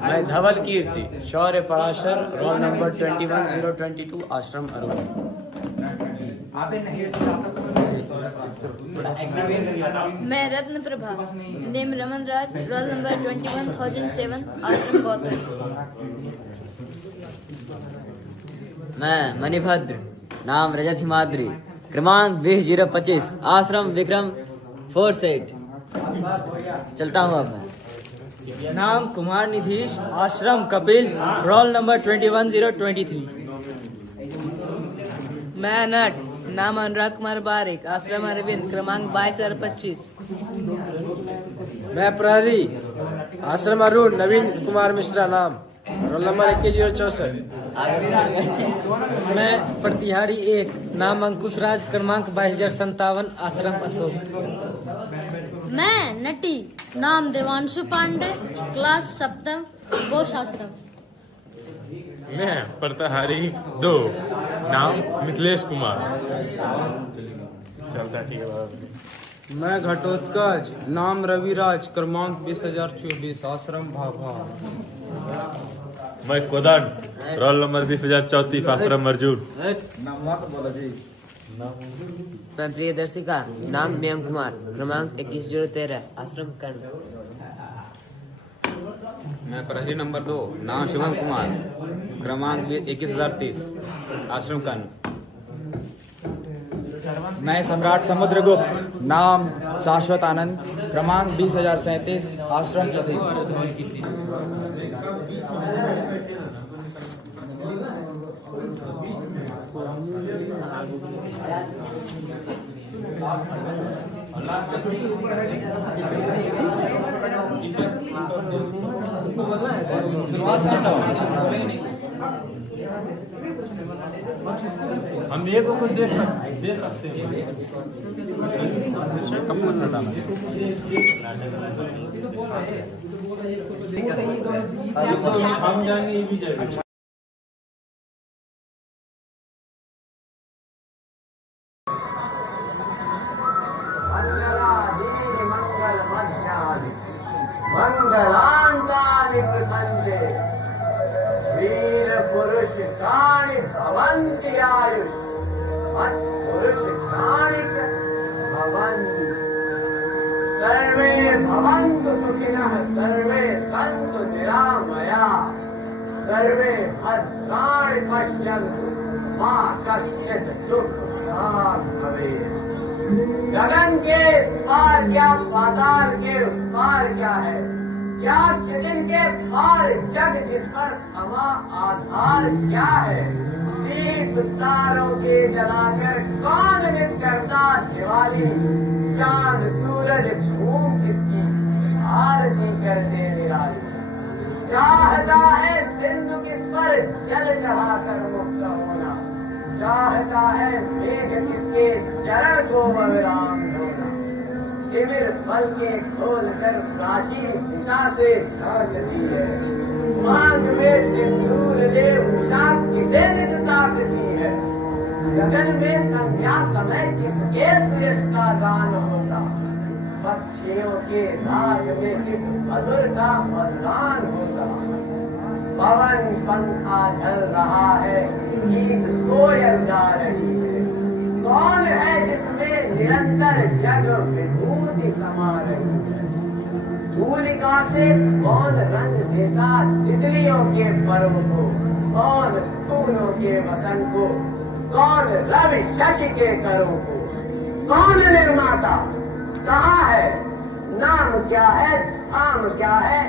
मैं धवल कीर्ति शौर्य Parashar roll number 21022 आश्रम अरुण। मैं रत्न प्रभा नेम रमन राज रोल नंबर 21007 आश्रम गौतम। मैं मणिभद्र नाम रजत हिमाद्री क्रमांक 20025 आश्रम विक्रम 48 चलता हूँ। अब नाम कुमार निधीश आश्रम कपिल रोल नंबर 21023। मैं नट नाम अनुराग कुमार बारिक आश्रम अरविंद क्रमांक 2225। मैं प्रहरी आश्रम अरुण नवीन कुमार मिश्रा नाम रोल नंबर 21064। मैं प्रतिहारी 1 नाम अंकुश राज क्रमांक 22057 आश्रम अशोक। मैं नटी नाम देवांशु पांडे क्लास 7 बोस आश्रम। मैं प्रताहारी 2 नाम मिथिलेश कुमार चलता ठीक है। मैं घटोत्कच नाम रविराज क्रमांक 20024 आश्रम भाभा। मैं कोदन रोल नंबर 20034 आश्रम अर्जुन। मैं प्रियदर्शिका नाम मयंक कुमार क्रमांक 21013 आश्रम कर्ण। मैं प्रहरी नंबर 2 नाम शिवम कुमार क्रमांक 21030 आश्रम कर्ण। मैं सम्राट समुद्रगुप्त नाम शाश्वत आनंद क्रमांक 20037 आश्रम प्रदीप। हम एक को देख सकते हैं। हम जाएंगे भी जाएंगे। वीर पुरुष प्राणी भवन्ति आयुष पुरुष प्राणी च भवन्ति। सर्वे भवन्तु सुखिनः सर्वे सन्तु निरामया सर्वे भद्राणि पश्यन्तु मा कश्चित् दुःखभाग् भवेत्। गगन के इस पार क्या पाताल के उस पार क्या है क्या जटिल के पार जग जिस पर क्षमा आधार क्या है। दीप तारों के जलाकर कौन मिट करता दिवाली चांद सूरज धूप किसकी आरती करते निराली। चाहता है सिंधु किस पर जल चढ़ाकर मुक्त होना चाहता है मेघ किसके चरण को अविराम धोना। तिमिर बल के खोल कर प्राचीन दिशा से झांकती है मांग में सिंदूर ले उषा किसे नित ताकती है। गगन में संध्या समय किसके सुयश का गान होता पक्षियों के राग में किस मधुर का मधुगान होता। पवन पंखा झल रहा है गीत कोयल गा रही है कौन है जिसमें निरंतर जग विभूति समा रही है। धूलिका से कौन रंग देता तितलियों के परों को कौन फूलों के वसन को कौन रवि शशि के करों को। कौन निर्माता कहाँ है नाम क्या है धाम क्या है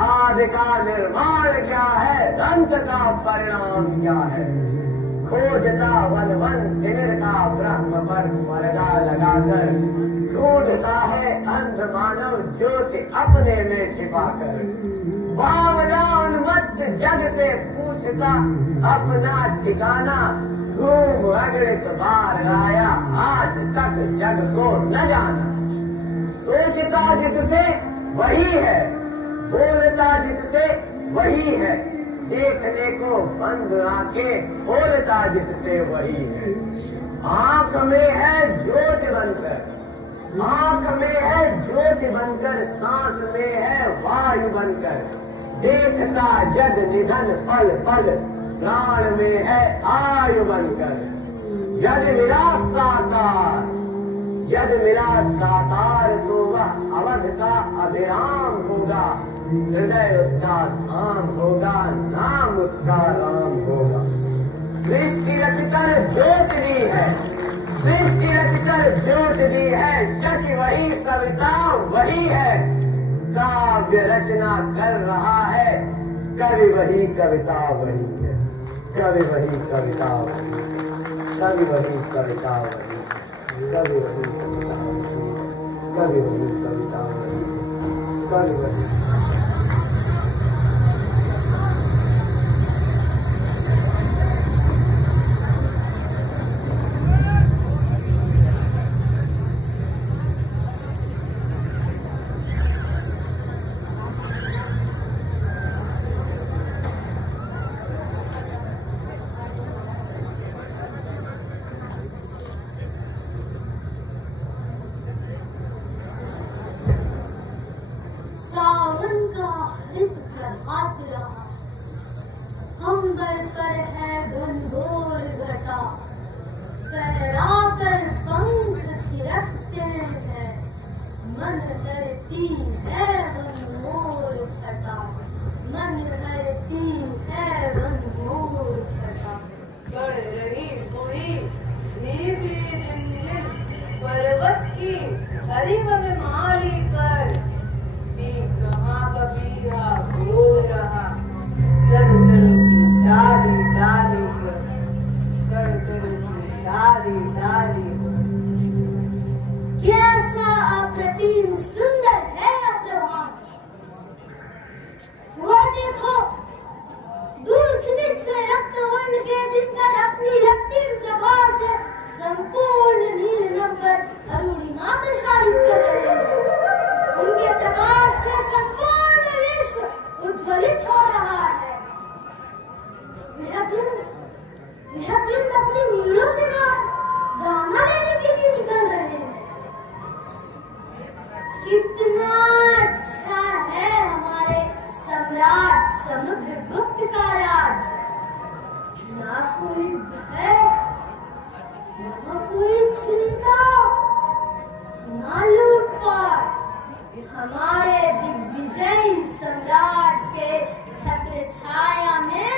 आदि का निर्माण क्या है अंत का परिणाम क्या है। खोजता वन वन तिमिर का ब्रह्म पर पर्दा लगाकर ढूंढता है अंध मानव ज्योति अपने में छिपाकर। बावला उन्मत्त जग से पूछता अपना ठिकाना घूम अगणित बार आया आज तक जग को न जाना। सोचता जिससे वही है बोलता जिससे वही है देखने को बंद आंखें खोलता जिससे वही है। आंख में है ज्योति बनकर आंख में है ज्योति बनकर सांस में है वायु बनकर देखता जद निधन पल पल प्राण में है आयु बनकर। यदि मिला साकार, यदि मिला साकार तो वह अवध का अभिराम होगा। हृदय उसका धाम होगा, नाम उसका राम होगा। सृष्टि रचकर ज्योत दी है, सृष्टि रचकर ज्योत दी है। शशि वही, सविता वही है। काव्य रचना कर रहा है, कवि वही, कविता वही है। कवि वही, कविता वही, कवि वही, कविता वही, कवि वही, कविता वही, कवि वही, कविता वही, कवि वही। सावन का हरित प्रभात रहा, अंबर पर है घनघोर घटा। फहराकर पंख थिरकते हैं, मन हरती है वनमोर छटा। मन हरती है वनमोर छटा। बढ़ रही हुई नीसी झिनझिन पर्वत की हरी वनमाली पर। कहाँ कबीरा बोल रहा, तर तर की डाली डाली पर, तर तर की डाली डाली पर। कैसा अप्रतिम सुंदर है प्रभात। वह देखो, दूर क्षितिज से रक्तवर्ण के दिनकर अपनी रक्तिम प्रभा से संपूर्ण नील नभ पर अरुणिमा प्रसारित कर रहे हैं। उनके प्रकाश से संपूर्ण विश्व उज्ज्वलित हो रहा है। वह वृंद अपनी नीलों से बाहर दाना लेने के लिए निकल रहे हैं। कितना अच्छा है हमारे सम्राट समुद्रगुप्त का राज। ना कोई भय, ना कोई चिंता, ना लूटपाट। हमारे दिग्विजयी सम्राट के छत्र छाया में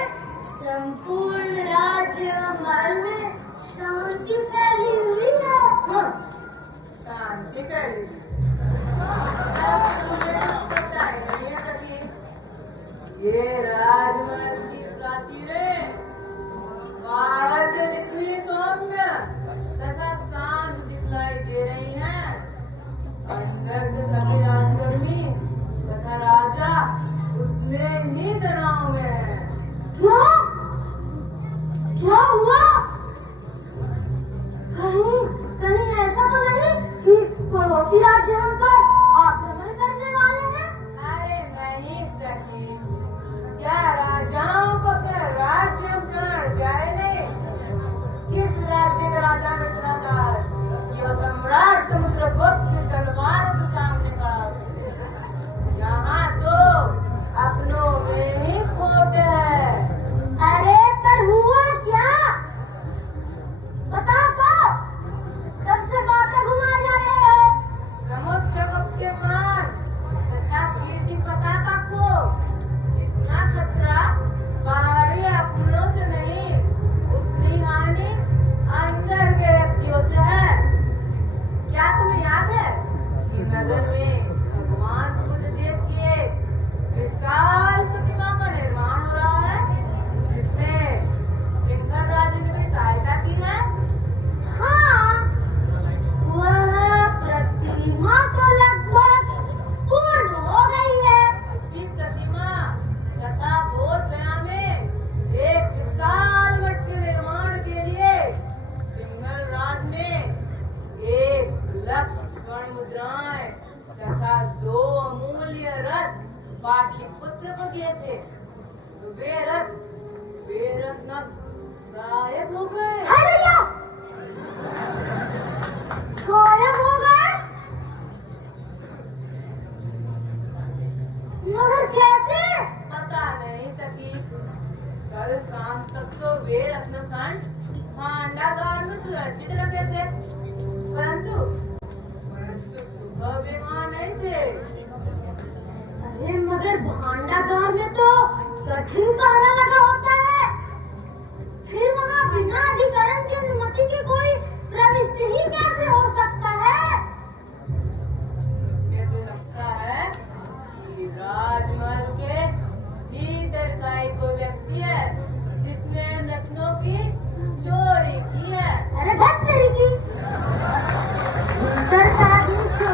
संपूर्ण राज्य व महल में शांति फैली हुई है। हाँ, शांति फैली। मुझे कुछ पता ही नहीं है सखी। ये राजमहल की प्राचीरें बाहर से जितनी सौम्य तथा शांत दिखलाई दे रही हैं, अंदर से सभी राजकर्मी तथा राजा उतने ही तनाव में हैं। क्या क्या हुआ? कहीं ऐसा तो नहीं कि पड़ोसी राज्य हम पर आक्रमण करने वाले हैं? अरे नहीं सखी, क्या राजाओं को अपने राज्य में प्राण प्यारे नहीं? किस राज्य के राजा में इतना साहस कि वह सम्राट समुद्रगुप्त की तलवार के सामने खड़ा हो सके? यहाँ तो अपनों में ही खोट है। अरे पर हुआ क्या? बता तो, तब से बातें घुमा जा रहे हो। समुद्रगुप्त के मान तथा कीर्ति पताका को जितना खतरा बाहरी अपनों से नहीं, उतनी हानि अंदर के व्यक्तियों से है। क्या तुम्हें याद है कि नगर में भगवान बुद्धदेव की एक विशाल प्रतिमा का निर्माण हो रहा है, जिसमें सिंघल राज ने भी सहायता की है? हाँ, वह प्रतिमा तो लगभग पूर्ण हो गई है। उसी प्रतिमा तथा बोध गया में एक विशाल मठ के निर्माण के लिए सिंघल राज ने 1,00,000 स्वर्ण मुद्राएं तथा 2 अमूल्य रथ पाटलिपुत्र को दिए थे। वे रथ अब गायब हो गए। गायब हो गए? मगर कैसे?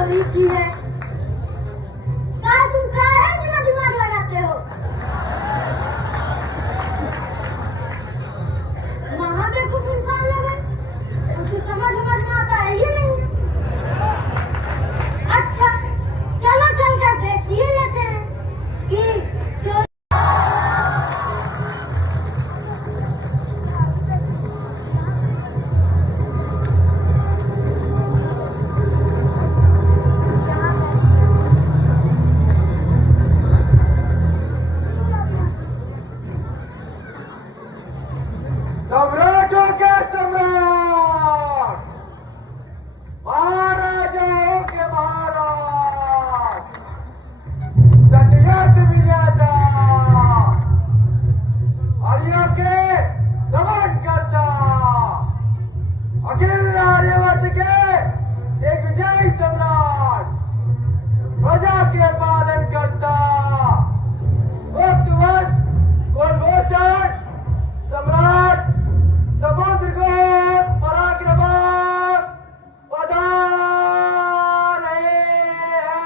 गोली की है। तुम काहे इतना दिमाग लगाते हो? वहां पे कुछ इंसान लोग हैं, कुछ समझ में आता है ही नहीं। अच्छा चलो चलकर देख ही लेते हैं कि चोर सम्राटों के सम्राट, महाराजाओं के महाराज, सत्यत विजेता, आर्यों के दमनकर्ता, अखिल आर्यवर्त के एक विजयी सम्राट, प्रजा के पालन करता, भक्तवश कुलभूषण सम्राट समुद्रगुप्त पराक्रमवान पधार रहे हैं।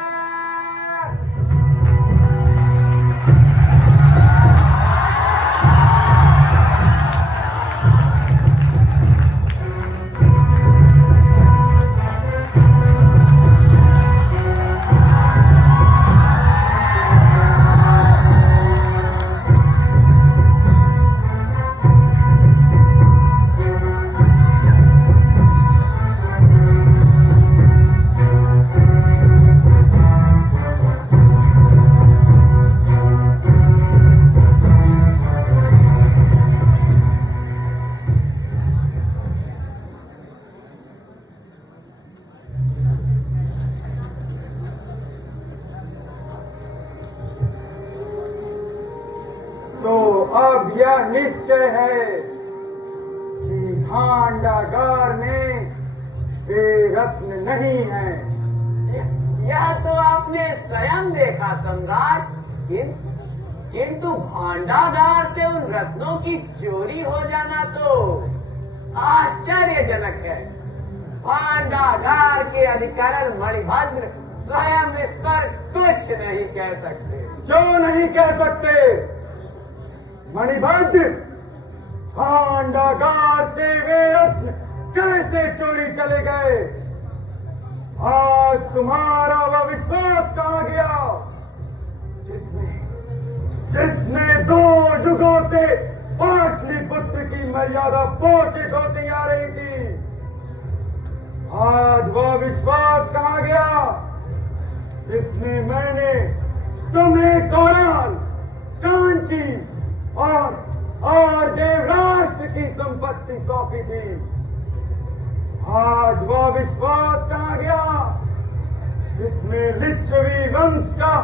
तो अब यह निश्चय है कि भांडागार में वे रत्न नहीं है। यह तो आपने स्वयं देखा सम्राट, किंतु भांडागार से उन रत्नों की चोरी हो जाना तो आश्चर्यजनक है। भांडागार के अधिकारी मणिभद्र स्वयं इस पर कुछ नहीं कह सकते। क्यों नहीं कह सकते? मणिभद्र, भांडागार से वे रत्न कैसे चोरी चले गए? आज तुम्हारा वह विश्वास कहाँ गया जिसने 2 युगों से पाटलिपुत्र की मर्यादा पोषित होती आ रही थी? आज वह विश्वास कहाँ गया जिसने मैंने तुम्हें कौरान, कांची और देवराष्ट्र की संपत्ति सौंपी थी? आज वह विश्वास कहाँ गया जिसमें लिच्छवी वंश का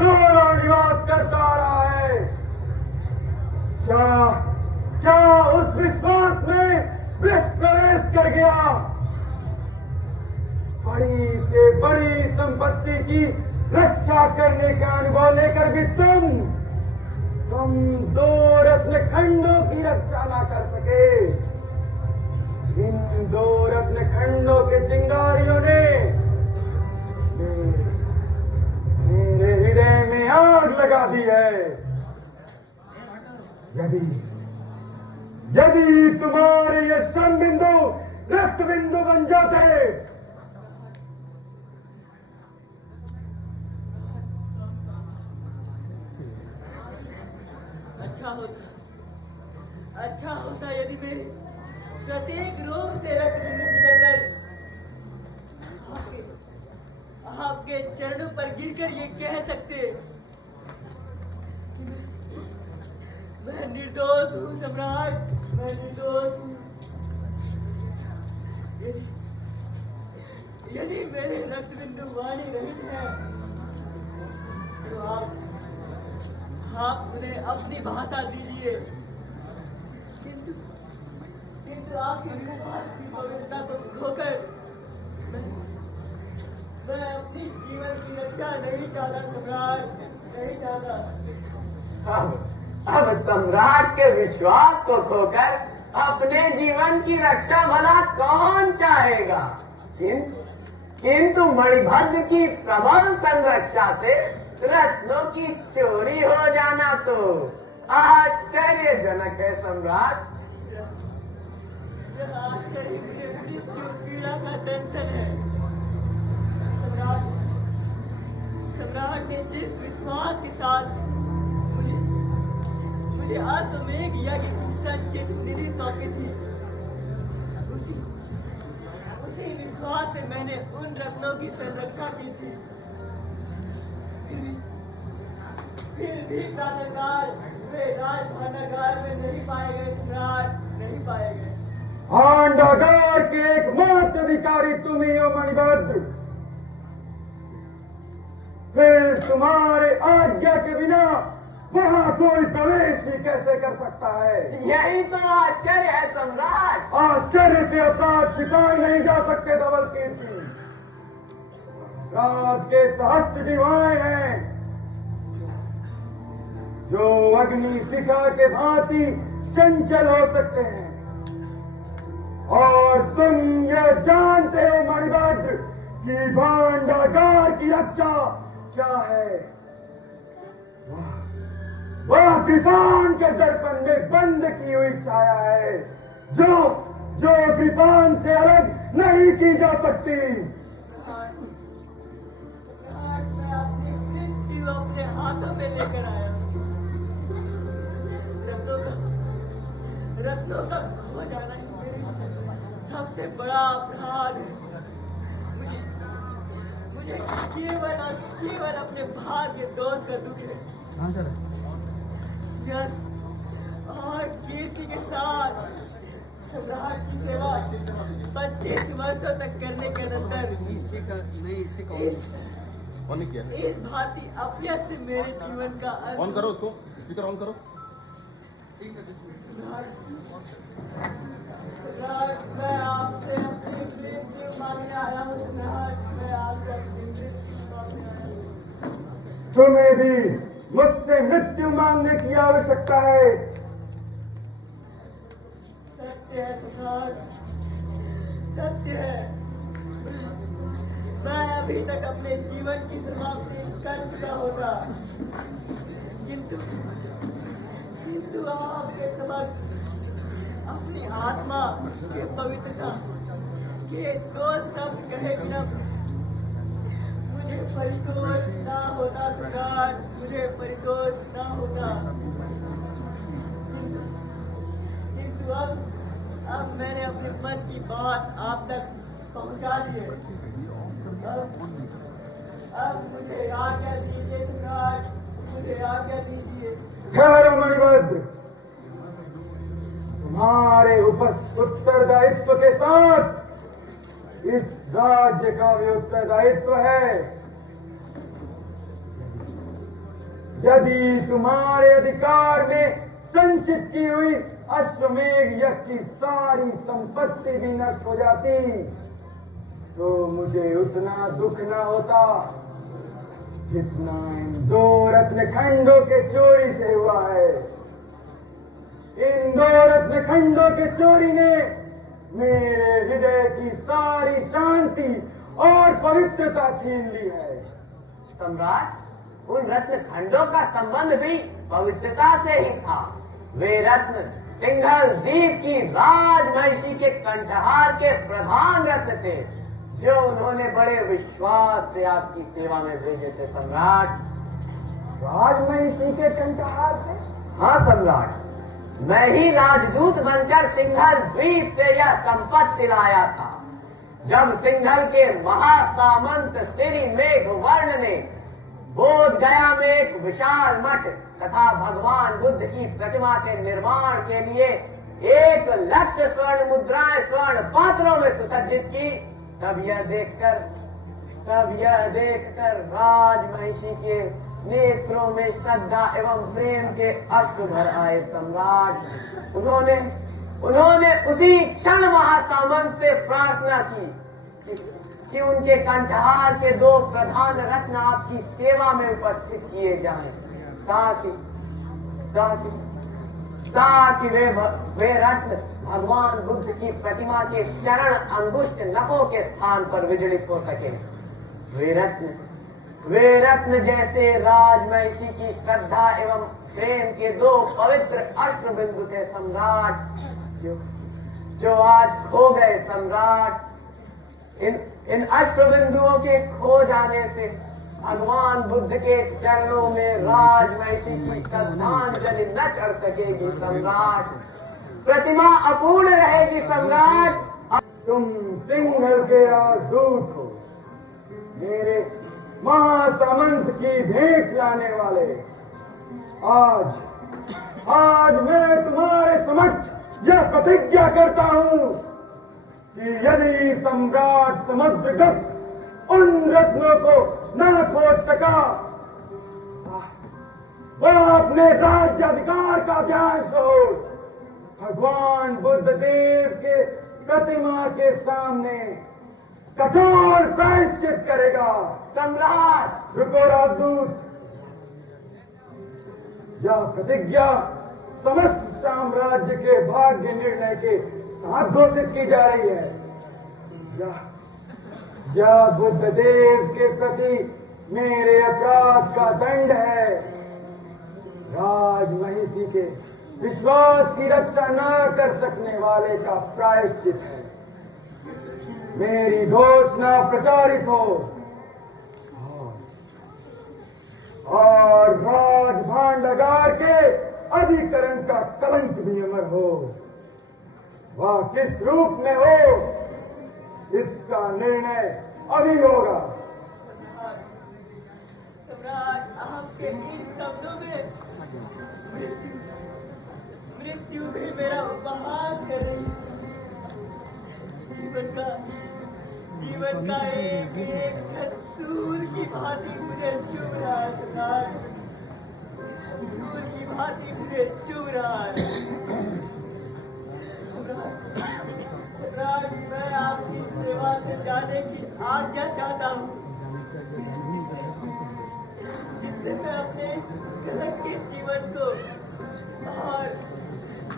गौरव निवास करता आ रहा है? क्या उस विश्वास में विष प्रवेश कर गया? बड़ी से बड़ी संपत्ति की रक्षा करने का अनुभव लेकर भी तुम 2 रत्न खंडों की रक्षा ना कर सके। इन 2 रत्न खंडों के चिंगारियों ने मेरे हृदय में आग लगा दी है। यदि तुम्हारे ये श्रम बिंदु रक्त बिंदु बन जाते अच्छा होता यदि मेरे प्रत्येक रोग से रक्त बिंदु निकलकर आपके चरणों पर गिरकर ये कह सकते कि मैं निर्दोष हूँ सम्राट, मैं निर्दोष हूँ। यदि मेरे रक्त बिंदु वाणी रहित है तो आप उन्हें अपनी भाषा दीजिए, किंतु आपके विश्वास की पवित्रता को खोकर मैं अपनी जीवन की रक्षा नहीं चाहता सम्राट, नहीं चाहता। अब सम्राट के विश्वास को खोकर अपने जीवन की रक्षा भला कौन चाहेगा? किंतु मणिभद्र की प्रबल संरक्षा से रत्नों की चोरी हो जाना तो आश्चर्यजनक है सम्राट। आश्चर्य मुझे मृत्यु पीड़ा का टेंशन है। सम्राट सम्राट ने जिस विश्वास के साथ मुझे अश्वमेध यज्ञ की संचित निधि सौंपी थी, उसी विश्वास से मैंने उन रत्नों की संरक्षा की थी। फिर भी शासनकाल वे राज भांडागार में नहीं पाए गए सम्राट, नहीं पाए गए। भांडागार के एकमात्र अधिकारी तुम ही हो मणिभद्र। फिर तुम्हारे आज्ञा के बिना वहाँ कोई प्रवेश भी कैसे कर सकता है? यही तो आश्चर्य है सम्राट। आश्चर्य से अपराध छिपाए नहीं जा सकते धवल कीर्ति। रात के सहस्त्र जीवाएं हैं जो अग्नि शिखा के भांति चंचल हो सकते हैं, और तुम यह जानते हो मणिभद्र कि भांडागार की रक्षा क्या है। वह कृपान के दर्पण में बंद की हुई छाया है जो कृपान से अलग नहीं की जा सकती। मैं अपनी मृत्यु अपने हाथों में लेकर आया हूँ। रत्नों का खो जाना ही मेरे सबसे बड़ा अपराध है। मुझे केवल और केवल अपने भाग्य दोष का दुख है। यश और कीर्ति के साथ सम्राट की सेवा 25 वर्षों तक करने के अनंतर इस भांति अपयश से मेरे जीवन का ऑन करो उसको, स्पीकर ऑन करो। मैं आपसे अपनी मृत्यु मांगने आया हूँ सम्राट, मैं आपसे अपनी मृत्यु मांगने आया हूँ। तुम्हें भी मुझसे मृत्यु मांगने की आवश्यकता है। सत्य है सम्राट, सत्य है। मैं अभी तक अपने जीवन की समाप्ति कर चुका होगा, किंतु आपके समक्ष अपनी आत्मा के पवित्रता के 2 शब्द कहे बिना मुझे परितोष ना होता सम्राट, मुझे परितोष ना होता। किंतु अब मैंने अपने मन की बात आप तक पहुंचा दी है। अब मुझे आज्ञा दीजिए सम्राट, मुझे आज्ञा दीजिए। ठहरो मणिभद्र, तुम्हारे उत्तरदायित्व के साथ इस राज्य का भी उत्तरदायित्व है। यदि तुम्हारे अधिकार में संचित की हुई अश्वमेध यज्ञ की सारी संपत्ति भी नष्ट हो जाती तो मुझे उतना दुख न होता जितना इन 2 रत्नखंडों के चोरी से हुआ है। इन 2 रत्नखंडों के चोरी ने मेरे हृदय की सारी शांति और पवित्रता छीन ली है। सम्राट, उन रत्न खंडों का संबंध भी पवित्रता से ही था। वे रत्न सिंघल द्वीप की राजमहिषी के कंठहार के प्रधान रत्न थे जो उन्होंने बड़े विश्वास से आपकी सेवा में भेजे थे सम्राट। राजमहिषी के कंठहार से? हाँ सम्राट, मैं ही राजदूत बनकर सिंघल द्वीप से यह संपत्ति लाया था। जब सिंघल के महासामंत श्री मेघवर्ण ने बोध गया में एक विशाल मठ तथा भगवान बुद्ध की प्रतिमा के निर्माण के लिए 1 लाख स्वर्ण मुद्राएं स्वर्ण पात्रों में सुसज्जित की, तब यह देखकर राजमहिषी के नेत्रों में श्रद्धा एवं प्रेम के अश्रु भर आए सम्राट। उन्होंने उसी क्षण महासामंत से प्रार्थना की कि उनके कंठहार के 2 प्रधान रत्न आपकी सेवा में उपस्थित किए जाएं, ताकि वे रत्न भगवान बुद्ध की प्रतिमा के चरण अंगुष्ठ नखों के स्थान पर विजड़ित हो सके। वे रत्न जैसे राजमहिषी की श्रद्धा एवं प्रेम के दो पवित्र अश्रु बिंदु थे सम्राट, जो आज खो गए सम्राट। इन अश्रु बिंदुओं के खो जाने से भगवान बुद्ध के चरणों में राजमहिषी की श्रद्धांजलि न चढ़ सकेगी सम्राट। प्रतिमा अपूर्ण रहेगी सम्राट। तुम सिंघल के राजदूत हो, मेरे महासामंत की भेंट लाने वाले। आज मैं तुम्हारे समक्ष यह प्रतिज्ञा करता हूं कि यदि सम्राट समुद्रगुप्त उन रत्नों को न खोज सका, वह अपने राज्य अधिकार का ध्यान छोड़ भगवान बुद्ध देव के प्रतिमा के सामने कठोर प्रायश्चित करेगा। सम्राट रुको राजदूत, यह प्रतिज्ञा समस्त साम्राज्य के भाग्य निर्णय के साथ घोषित की जा रही है। यह बुद्ध देव के प्रति मेरे अपराध का दंड है। राजमहिषी के विश्वास की रक्षा न कर सकने वाले का प्रायश्चित है। मेरी घोषणा प्रचारित हो और राज भांडागार के अधिकरण का कलंक भी अमर हो। वह किस रूप में हो, इसका निर्णय अभी होगा। सम्राट, आपके इन शब्दों में मृत्यु भी मेरा उपहास कर रही है। जीवन का एक एक क्षण सूर की भांति मुझे चुभ रहा है सम्राट। सूर की भांति मुझे चुभ रहा है सम्राट। मैं आपकी सेवा से जाने की आज्ञा चाहता हूँ, जिससे मैं अपने कलंकित जीवन को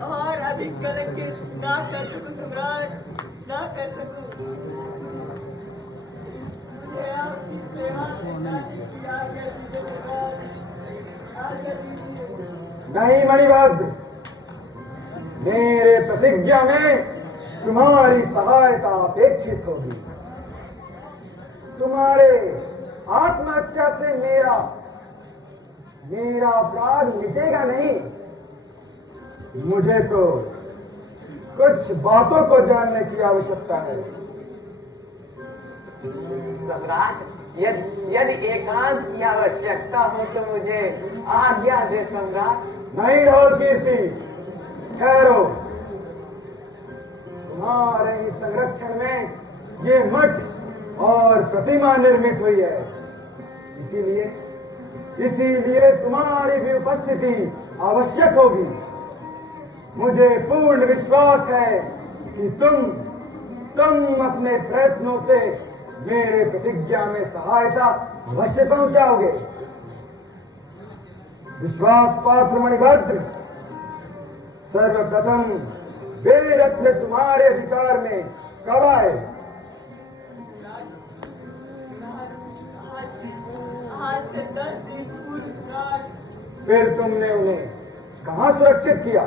और अधिक कलंकित ना कर सकूं सम्राट, ना कर सकूं। मुझे आपकी सेवा से जाने की आज्ञा दीजिए सम्राट, आज्ञा दीजिए। नहीं मणिभद्र, मेरे प्रतिज्ञा में तुम्हारी सहायता अपेक्षित होगी। तुम्हारे आत्महत्या से मेरा अपराध मिटेगा नहीं। मुझे तो कुछ बातों को जानने की आवश्यकता है। सम्राट, यदि एकांत की आवश्यकता हो तो मुझे आज्ञा दे सम्राट। नहीं राहुल कीर्ति, ठहरो। तुम्हारे ही संरक्षण में ये मठ और प्रतिमा निर्मित हुई है, इसीलिए तुम्हारी भी उपस्थिति आवश्यक होगी। मुझे पूर्ण विश्वास है कि तुम अपने प्रयत्नों से मेरे प्रतिज्ञा में सहायता अवश्य पहुंचाओगे। विश्वास पात्र मणिभद्र, सर्वप्रथम वे रत्न तुम्हारे अधिकार में कब आए? आज से 10 दिन पूर्व सम्राट। फिर तुमने उन्हें कहाँ सुरक्षित किया?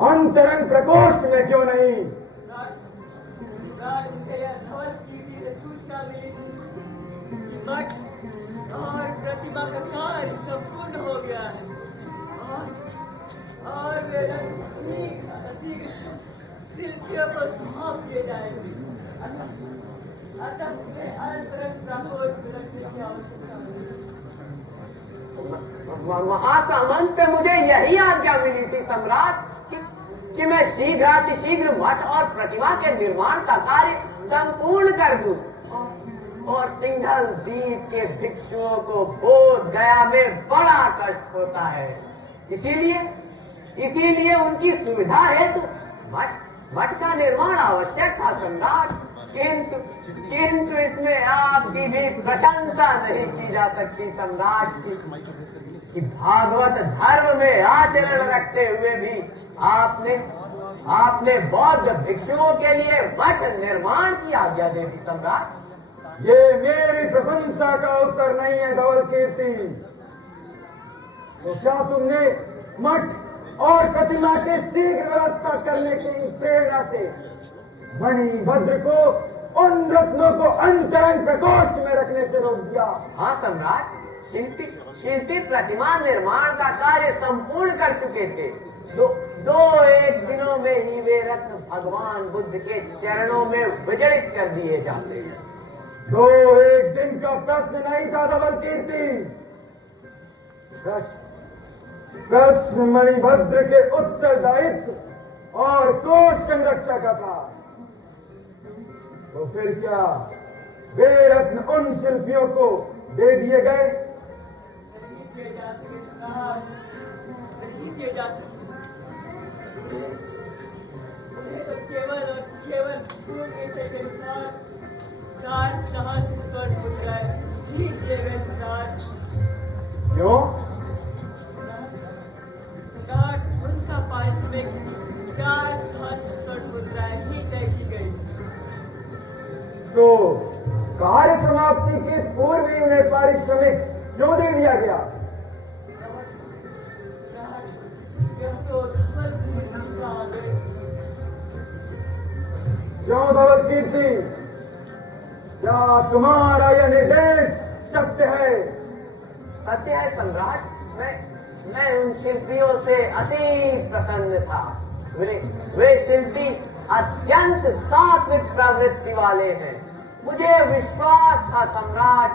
अंतरंग प्रकोष्ठ में क्यों नहीं? और प्रतिमा का कार्य संपूर्ण हो गया है और वे शिल्पियों को सौंप दिए जाएंगे। अतः अंतरंग प्रकोष्ठ की आवश्यकता महासामंत से मुझे यही आज्ञा मिली थी सम्राट कि मैं शीघ्र मठ और प्रतिमा के निर्माण का कार्य संपूर्ण कर दूं और सिंघल द्वीप के भिक्षुओं को बोध गया में बड़ा कष्ट होता है। इसीलिए उनकी सुविधा हेतु मठ का निर्माण आवश्यक था सम्राट। किंतु इसमें आपकी भी प्रशंसा नहीं की जा सकती सम्राट की। कि भागवत धर्म में आचरण रखते हुए भी आपने बौद्ध भिक्षुओं के लिए मठ निर्माण की आज्ञा दे दी सम्राट। ये मेरी प्रशंसा का अवसर नहीं है धवल कीर्ति। तो क्या तुमने मठ और प्रतिमा की शीघ्र व्यवस्था करने की प्रेरणा से मणिभद्र को उन रत्नों को अंतरंग प्रकोष्ठ में रखने से रोक दिया? हाँ सम्राट, शिल्पी प्रतिमा निर्माण का कार्य संपूर्ण कर चुके थे। दो एक दिनों में ही वे रत्न भगवान बुद्ध के चरणों में विजड़ित कर दिए जाते हैं। 2-1 दिन का प्रश्न नहीं था धवल कीर्ति। प्रश्न मणिभद्र के उत्तरदायित्व और कोष संरक्षा का था। तो फिर क्या वे रत्न उन शिल्पियों को दे दिए गए? नहीं किए जा सकते। तो केवल और केवल के अनुसार 4 सहस्त्र स्वर्ण मुद्राएं ही दिए गए सम्राट। क्यों? सम्राट, उनका पारिश्रमिक 4 सहस्त्र स्वर्ण मुद्राएं ही तय की गई। तो कार्य समाप्ति के पूर्व ही उन्हें पारिश्रमिक क्यों दे दिया गया? क्यों धवल कीर्ति? क्या तुम्हारा यह निर्देश सत्य है? सत्य है सम्राट। मैं उन शिल्पियों से अति प्रसन्न था। वे शिल्पी अत्यंत सात्विक प्रवृत्ति वाले हैं। मुझे विश्वास था सम्राट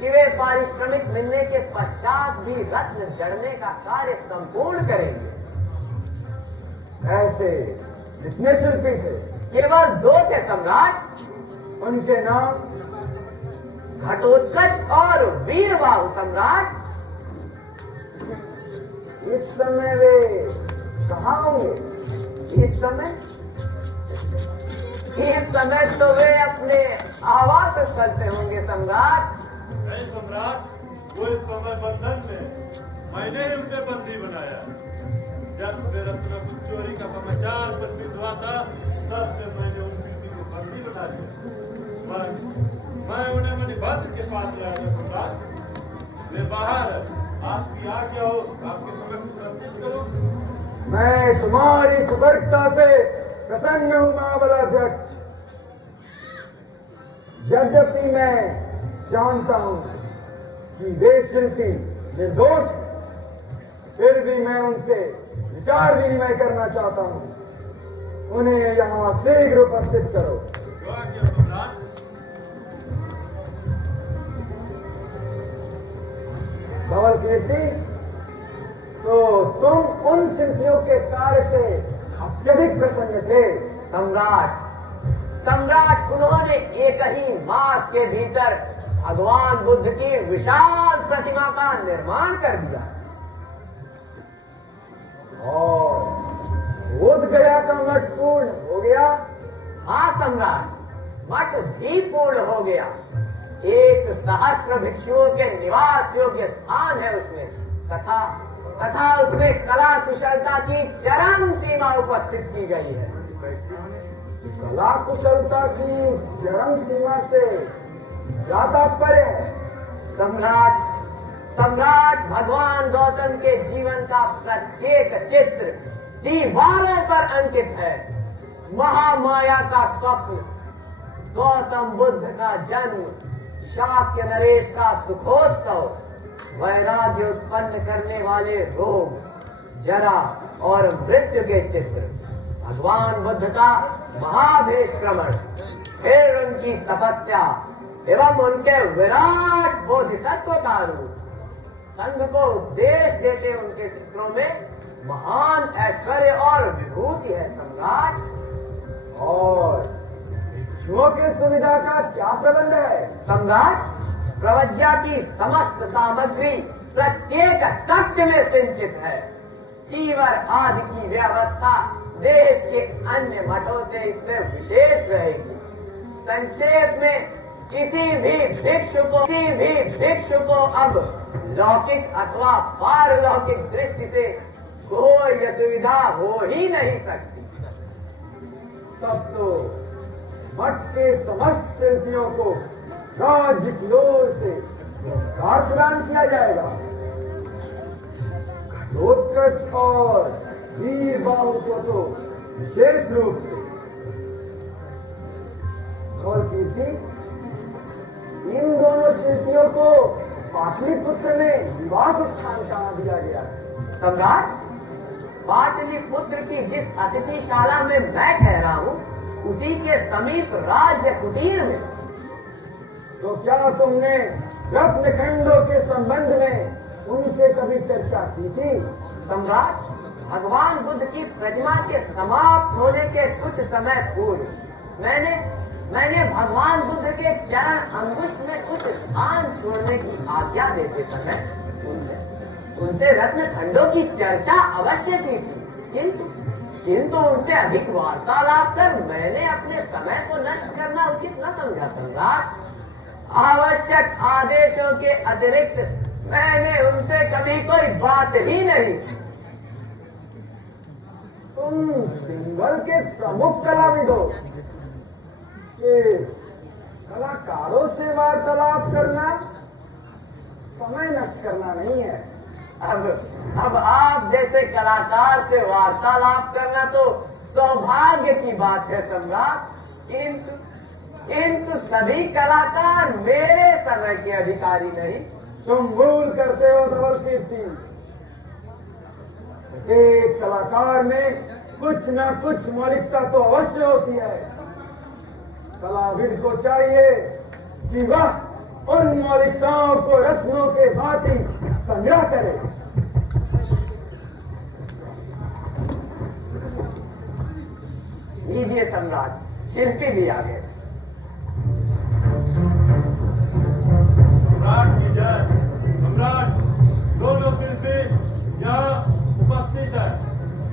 कि वे पारिश्रमिक मिलने के पश्चात भी रत्न जड़ने का कार्य संपूर्ण करेंगे। ऐसे कितने शिल्पी थे? केवल 2 थे सम्राट। उनके नाम? घटोत्कच और वीरबाहु सम्राट। इस समय वे कहाँ होंगे? इस समय तो वे अपने आवास स्थल पे होंगे सम्राट। नहीं सम्राट, वो इस समय बंधन में, मैंने ही उन्हें बंदी बनाया। जब से रत्न कुछ चोरी का समाचार प्रसिद्ध हुआ था, तब से मैंने उन शिल्पी को बंदी बना दिया। मैं उन्हें मणिभद्र के पास लाया था सम्राट। वे बाहर, आपकी आज्ञा हो, आपके समक्ष प्रस्तुत करूं। मैं तुम्हारी सतर्कता से प्रसन्न हूं महाबलाध्यक्ष। यद्यपि मैं जानता हूं कि वे शिल्पी निर्दोष, फिर भी मैं उनसे विचार विनिमय करना चाहता हूं। उन्हें यहाँ शीघ्र उपस्थित करो। धवल कीर्ति, तो तुम उन शिल्पियों के कार्य से अत्यधिक प्रसन्न थे। सम्राट, उन्होंने एक ही मास के भीतर भगवान बुद्ध की विशाल प्रतिमा का निर्माण कर दिया। और बोध गया का मठ पूर्ण हो गया? हाँ सम्राट, मठ भी पूर्ण हो गया। 1 सहस्त्र भिक्षुओं के निवास योग्य स्थान है उसमें, तथा उसमें कला कुशलता की चरम सीमा उपस्थित की गई है। कला कुशलता की चरम सीमा से क्या तात्पर्य है? सम्राट भगवान गौतम के जीवन का प्रत्येक चित्र दीवारों पर अंकित है। महामाया का स्वप्न, गौतम बुद्ध का जन्म, शाक्य नरेश का सुखोत्सव, वैराग्य उत्पन्न करने वाले रोग, जरा और मृत्यु के चित्र, भगवान बुद्ध का महाभिष्क्रमण, फिर उनकी तपस्या एवं उनके विराट बोधिसत्व का रूप, संघ को उपदेश देते उनके चित्रों में महान ऐश्वर्य और विभूति है सम्राट। और भिक्षुओं की सुविधा का क्या प्रबंध है? सम्राट, प्रवज्ञा की समस्त सामग्री प्रत्येक कक्ष में संचित है। चीवर आदि की व्यवस्था देश के अन्य मठों से इसमें विशेष रहेगी। संक्षेप में किसी भी भिक्षु को अब लौकिक अथवा पारलौकिक दृष्टि से कोई असुविधा हो ही नहीं सकती। तब तो मठ के समस्त शिल्पियों को राज्य की ओर से पुरस्कार प्रदान किया जाएगा। घटोत्कच और वीर बाहु को तो विशेष रूप से, और कीर्ति, इन दोनों शिल्पियों को पाटलिपुत्र में निवास स्थान कहाँ दिया गया? सम्राट, पाटलिपुत्र की जिस अतिथिशाला में मैं ठहरा हूँ उसी के समीप राज्य कुटीर में। तो क्या तुमने रत्नखंडों के संबंध में उनसे कभी चर्चा की थी? सम्राट, भगवान बुद्ध की प्रतिमा के समाप्त होने के कुछ समय पूर्व मैंने भगवान बुद्ध के चरण अंगुष्ठ में कुछ स्थान छोड़ने की आज्ञा देते समय उनसे रत्न खंडों की चर्चा अवश्य की थी, किंतु उनसे अधिक वार्तालाप कर मैंने अपने समय को नष्ट करना उचित न समझा। सम्राट, आवश्यक आदेशों के अतिरिक्त मैंने उनसे कभी कोई बात ही नहीं की। तुम सिंघल के प्रमुख कलाविद हो, कि कलाकारों से वार्तालाप करना समय नष्ट करना नहीं है। अब आप जैसे कलाकार से वार्तालाप करना तो सौभाग्य की बात है सम्राट, किंतु सभी कलाकार मेरे समय के अधिकारी नहीं। तुम भूल करते हो धवल कीर्ति, एक कलाकार में कुछ न कुछ मौलिकता तो अवश्य होती है। कलाविद को चाहिए कि वह उन मौलिकताओं को रत्नों के भांति संग्रह करे। लीजिए सम्राट, शिल्पी भी आ गए। सम्राट की जय। सम्राट, दोनों शिल्पी यहाँ उपस्थित है।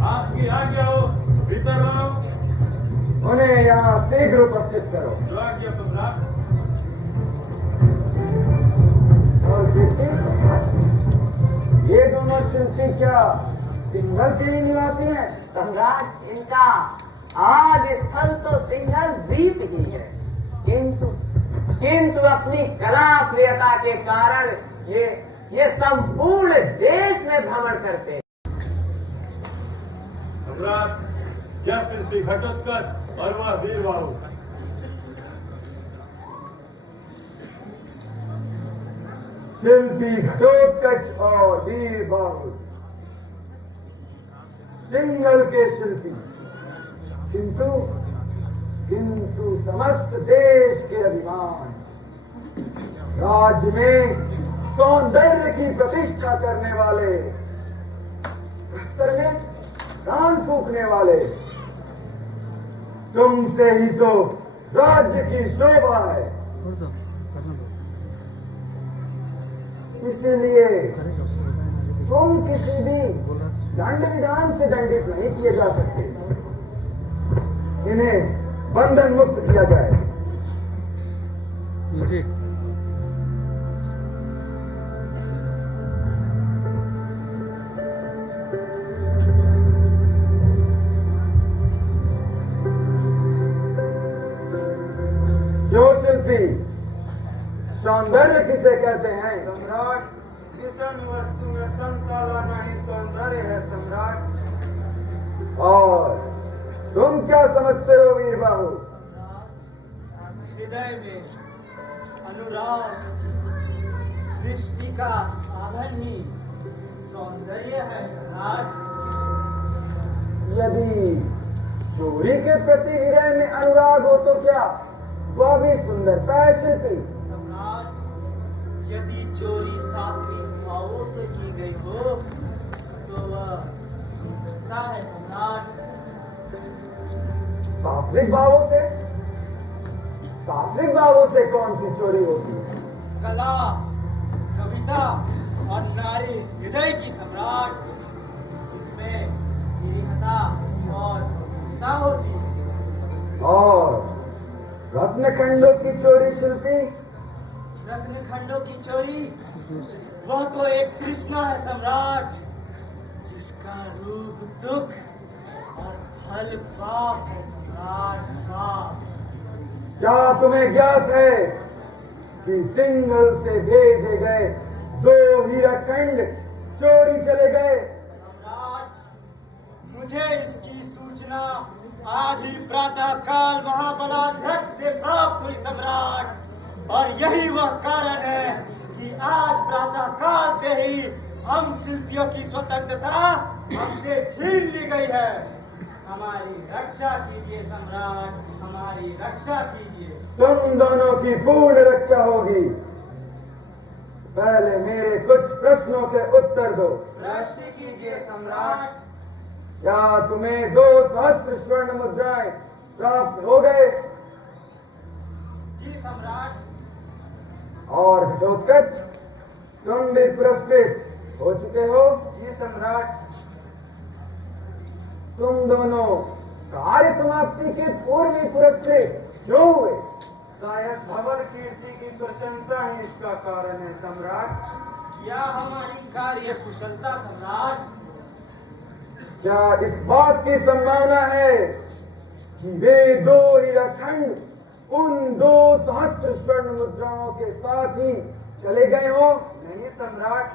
आपकी आज्ञा हो भीतर आओ। उन्हें यहाँ शीघ्र उपस्थित करो। जो आज्ञा सम्राट। और कीर्ति, ये दोनों शिल्पी क्या सिंघल के ही निवासी हैं? सम्राट, इनका आज स्थल तो सिंघल द्वीप ही है, किंतु अपनी कला प्रियता के कारण ये संपूर्ण देश में भ्रमण करते हैं। सम्राट, यह शिल्पी घटोत्कच और वह वीर बाहु। शिल्पी घटोत्कच और वीर बाहु सिंघल के शिल्पी, किंतु समस्त देश के अभिमान, राज्य में सौंदर्य की प्रतिष्ठा करने वाले, अस्त्र में प्राण फूकने वाले, तुमसे ही तो राज्य की शोभा है। इसीलिए तुम किसी भी दंड विधान से दंडित नहीं किए जा सकते। इन्हें बंधन मुक्त किया जाए। क्यों शिल्पी, सौंदर्य किसे कहते हैं? सम्राट, किसन वस्तु में समता लाना ही सौंदर्य है सम्राट। और तुम क्या समझते हो वीर बाहु? हृदय में अनुराग सृष्टि का साधन ही सौंदर्य है सम्राट। यदि चोरी के प्रति हृदय में अनुराग हो तो क्या वह भी सुंदरता है शिल्पी? सम्राट, यदि चोरी सात्विक भावों से की गई हो तो वह सुंदरता है सम्राट। सात्विक भावों से? सात्विक भावों से कौन सी चोरी होती है? कला, कविता और नारी हृदय की सम्राट, जिसमें निरीहता और पवित्रता होती है। और रत्नखंडों की चोरी शिल्पी? रत्नखंडों की चोरी वह तो एक कृष्णा है सम्राट, जिसका रूप दुख और फल पाप है सम्राट, पाप। क्या तुम्हें ज्ञात है कि सिंघल से भेजे गए 2 हीराखंड चोरी चले गए? सम्राट, मुझे इसकी सूचना आज ही प्रातः काल महाबलाध्यक्ष से प्राप्त हुई सम्राट, और यही वह कारण है कि आज प्रातः काल से ही हम शिल्पियों की स्वतंत्रता हमसे छीन ली गई है। हमारी रक्षा कीजिए सम्राट, हमारी रक्षा कीजिए। तुम दोनों की पूर्ण रक्षा होगी। पहले मेरे कुछ प्रश्नों के उत्तर दो। प्रश्न कीजिए सम्राट। क्या तुम्हें 2 सहस्त्र स्वर्ण मुद्राएं प्राप्त हो गए? जी सम्राट। और घटोत्कच, तुम भी पुरस्कृत हो चुके हो? जी सम्राट। तुम दोनों कार्य समाप्ति के पूर्व ही पुरस्कृत क्यों हुए? शायद धवल कीर्ति की प्रसन्नता ही इसका कारण है सम्राट। क्या हमारी कार्य कुशलता सम्राट? क्या इस बात की संभावना है कि वे 2 हीराखंड उन 2 सहस्त्र स्वर्ण मुद्राओं के साथ ही चले गए हो? नहीं सम्राट,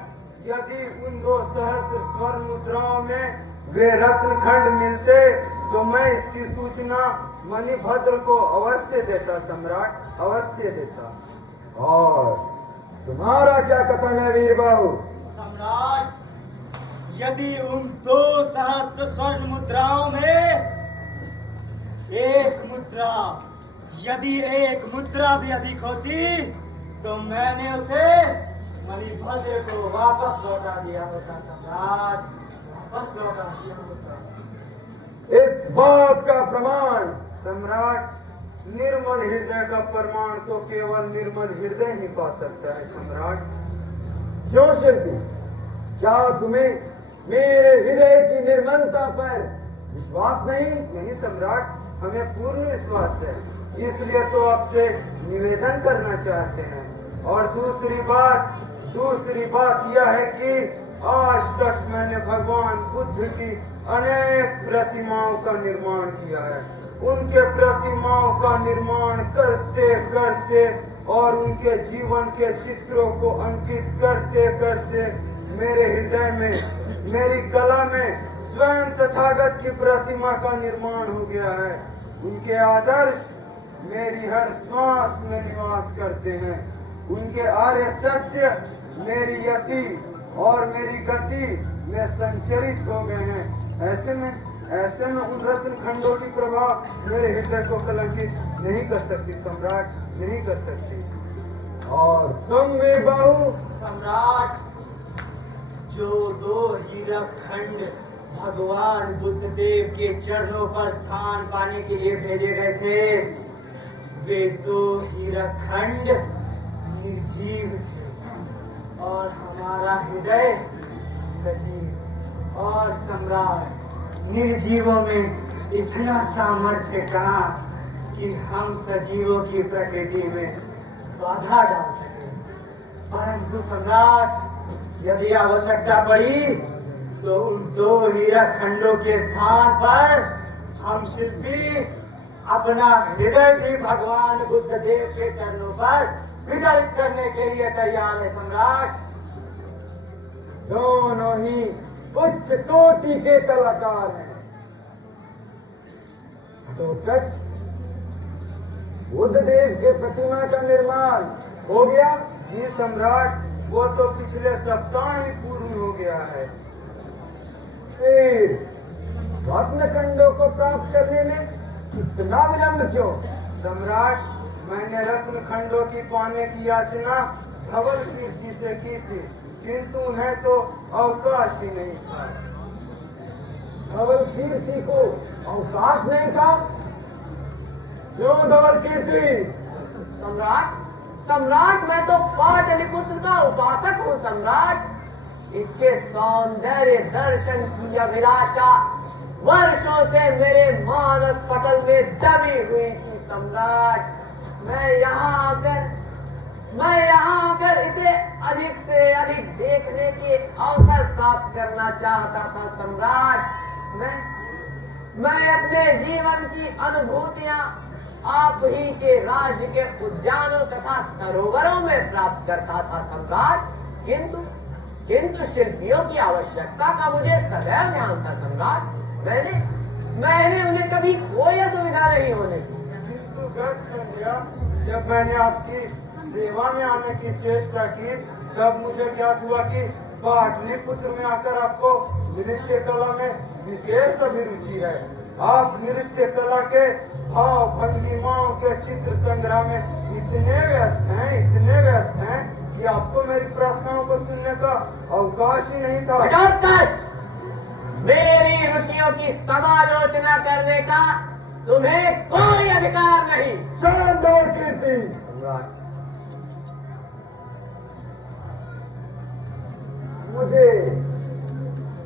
यदि उन 2 सहस्त्र स्वर्ण मुद्राओं में वे रत्नखंड मिलते तो मैं इसकी सूचना मणिभद्र को अवश्य देता सम्राट, अवश्य देता। और तुम्हारा क्या कथन है वीरबाहु? सम्राट, यदि उन 2 सहस्त्र स्वर्ण मुद्राओं में यदि एक मुद्रा भी अधिक होती तो मैंने उसे मणिभद्र को वापस लौटा दिया होता सम्राट, वापस लौटा दिया होता। इस बात का प्रमाण? सम्राट, निर्मल हृदय का प्रमाण तो केवल निर्मल हृदय ही पा सकता है सम्राट। क्यों शिल्पी, क्या तुम्हें मेरे हृदय की निर्मलता पर विश्वास नहीं? नहीं सम्राट, हमें पूर्ण विश्वास है, इसलिए तो आपसे निवेदन करना चाहते हैं। और दूसरी बात यह है कि आज तक मैंने भगवान बुद्ध की अनेक प्रतिमाओं का निर्माण किया है। उनके प्रतिमाओं का निर्माण करते करते और उनके जीवन के चित्रों को अंकित करते करते मेरे हृदय में, मेरी कला में स्वयं तथागत की प्रतिमा का निर्माण हो गया है। उनके आदर्श मेरी हर श्वास में निवास करते हैं। उनके आर्य सत्य मेरी यति और मेरी गति में संचरित हो गए हैं। ऐसे में उन रत्न खंडों की प्रभाव मेरे हृदय को कलंकित नहीं कर सकती सम्राट, नहीं कर सकती। और तुम वीरबाहु? सम्राट, जो 2 हीराखंड भगवान बुद्ध देव के चरणों पर स्थान पाने के लिए भेजे गए थे, वे 2 हीराखंड निर्जीव थे और हमारा हृदय सजीव। और सम्राट, निर्जीवों में इतना सामर्थ्य कहाँ कि हम सजीवों की प्रकृति में बाधा डाल सके। परंतु सम्राट, यदि आवश्यकता पड़ी तो उन 2 हीराखंडों के स्थान पर हम शिल्पी अपना हृदय भी भगवान बुद्ध देव के चरणों पर विदलित करने के लिए तैयार है सम्राट। दोनों ही उच्च कोटि के कलाकार हैं। तो कच्छ बुद्ध देव के प्रतिमा का निर्माण हो गया? जी सम्राट, वो तो पिछले सप्ताह ही पूर्ण हो गया है। फिर रत्नखंडों को प्राप्त करने में इतना विलंब क्यों? सम्राट, मैंने रत्नखंडों की पाने की याचना धवल कीर्ति से की थी, किंतु उन्हें तो अवकाश ही नहीं था। धवल कीर्ति को अवकाश नहीं था? क्यों धवल कीर्ति? सम्राट, मैं तो पाटलिपुत्र का उपासक हूँ सम्राट। इसके सौंदर्य दर्शन की अभिलाषा वर्षों से मेरे मानस पटल में दबी हुई थी सम्राट। मैं यहाँ आकर मैं यहाँ आकर इसे अधिक से अधिक देखने के अवसर प्राप्त करना चाहता था सम्राट। मैं अपने जीवन की अनुभूतियां आप ही के राज्य के उद्यानों तथा सरोवरों में प्राप्त करता था सम्राट, किंतु शिल्पियों की आवश्यकता का मुझे सदैव ध्यान था सम्राट। मैंने उन्हें कभी कोई असुविधा नहीं होने दी। जब मैंने आपकी सेवा में आने की चेष्टा की तब मुझे ज्ञात हुआ कि पाटलिपुत्र में आकर आपको नृत्य कला में विशेष अभिरुचि है। आप नृत्य कला के भाव भंगिमाओं के चित्र संग्रह में इतने व्यस्त हैं कि आपको मेरी प्रार्थनाओं को सुनने का अवकाश ही नहीं था। मेरी रुचियों की समालोचना करने का तुम्हें कोई अधिकार नहीं। शांत और कीर्ति। मुझे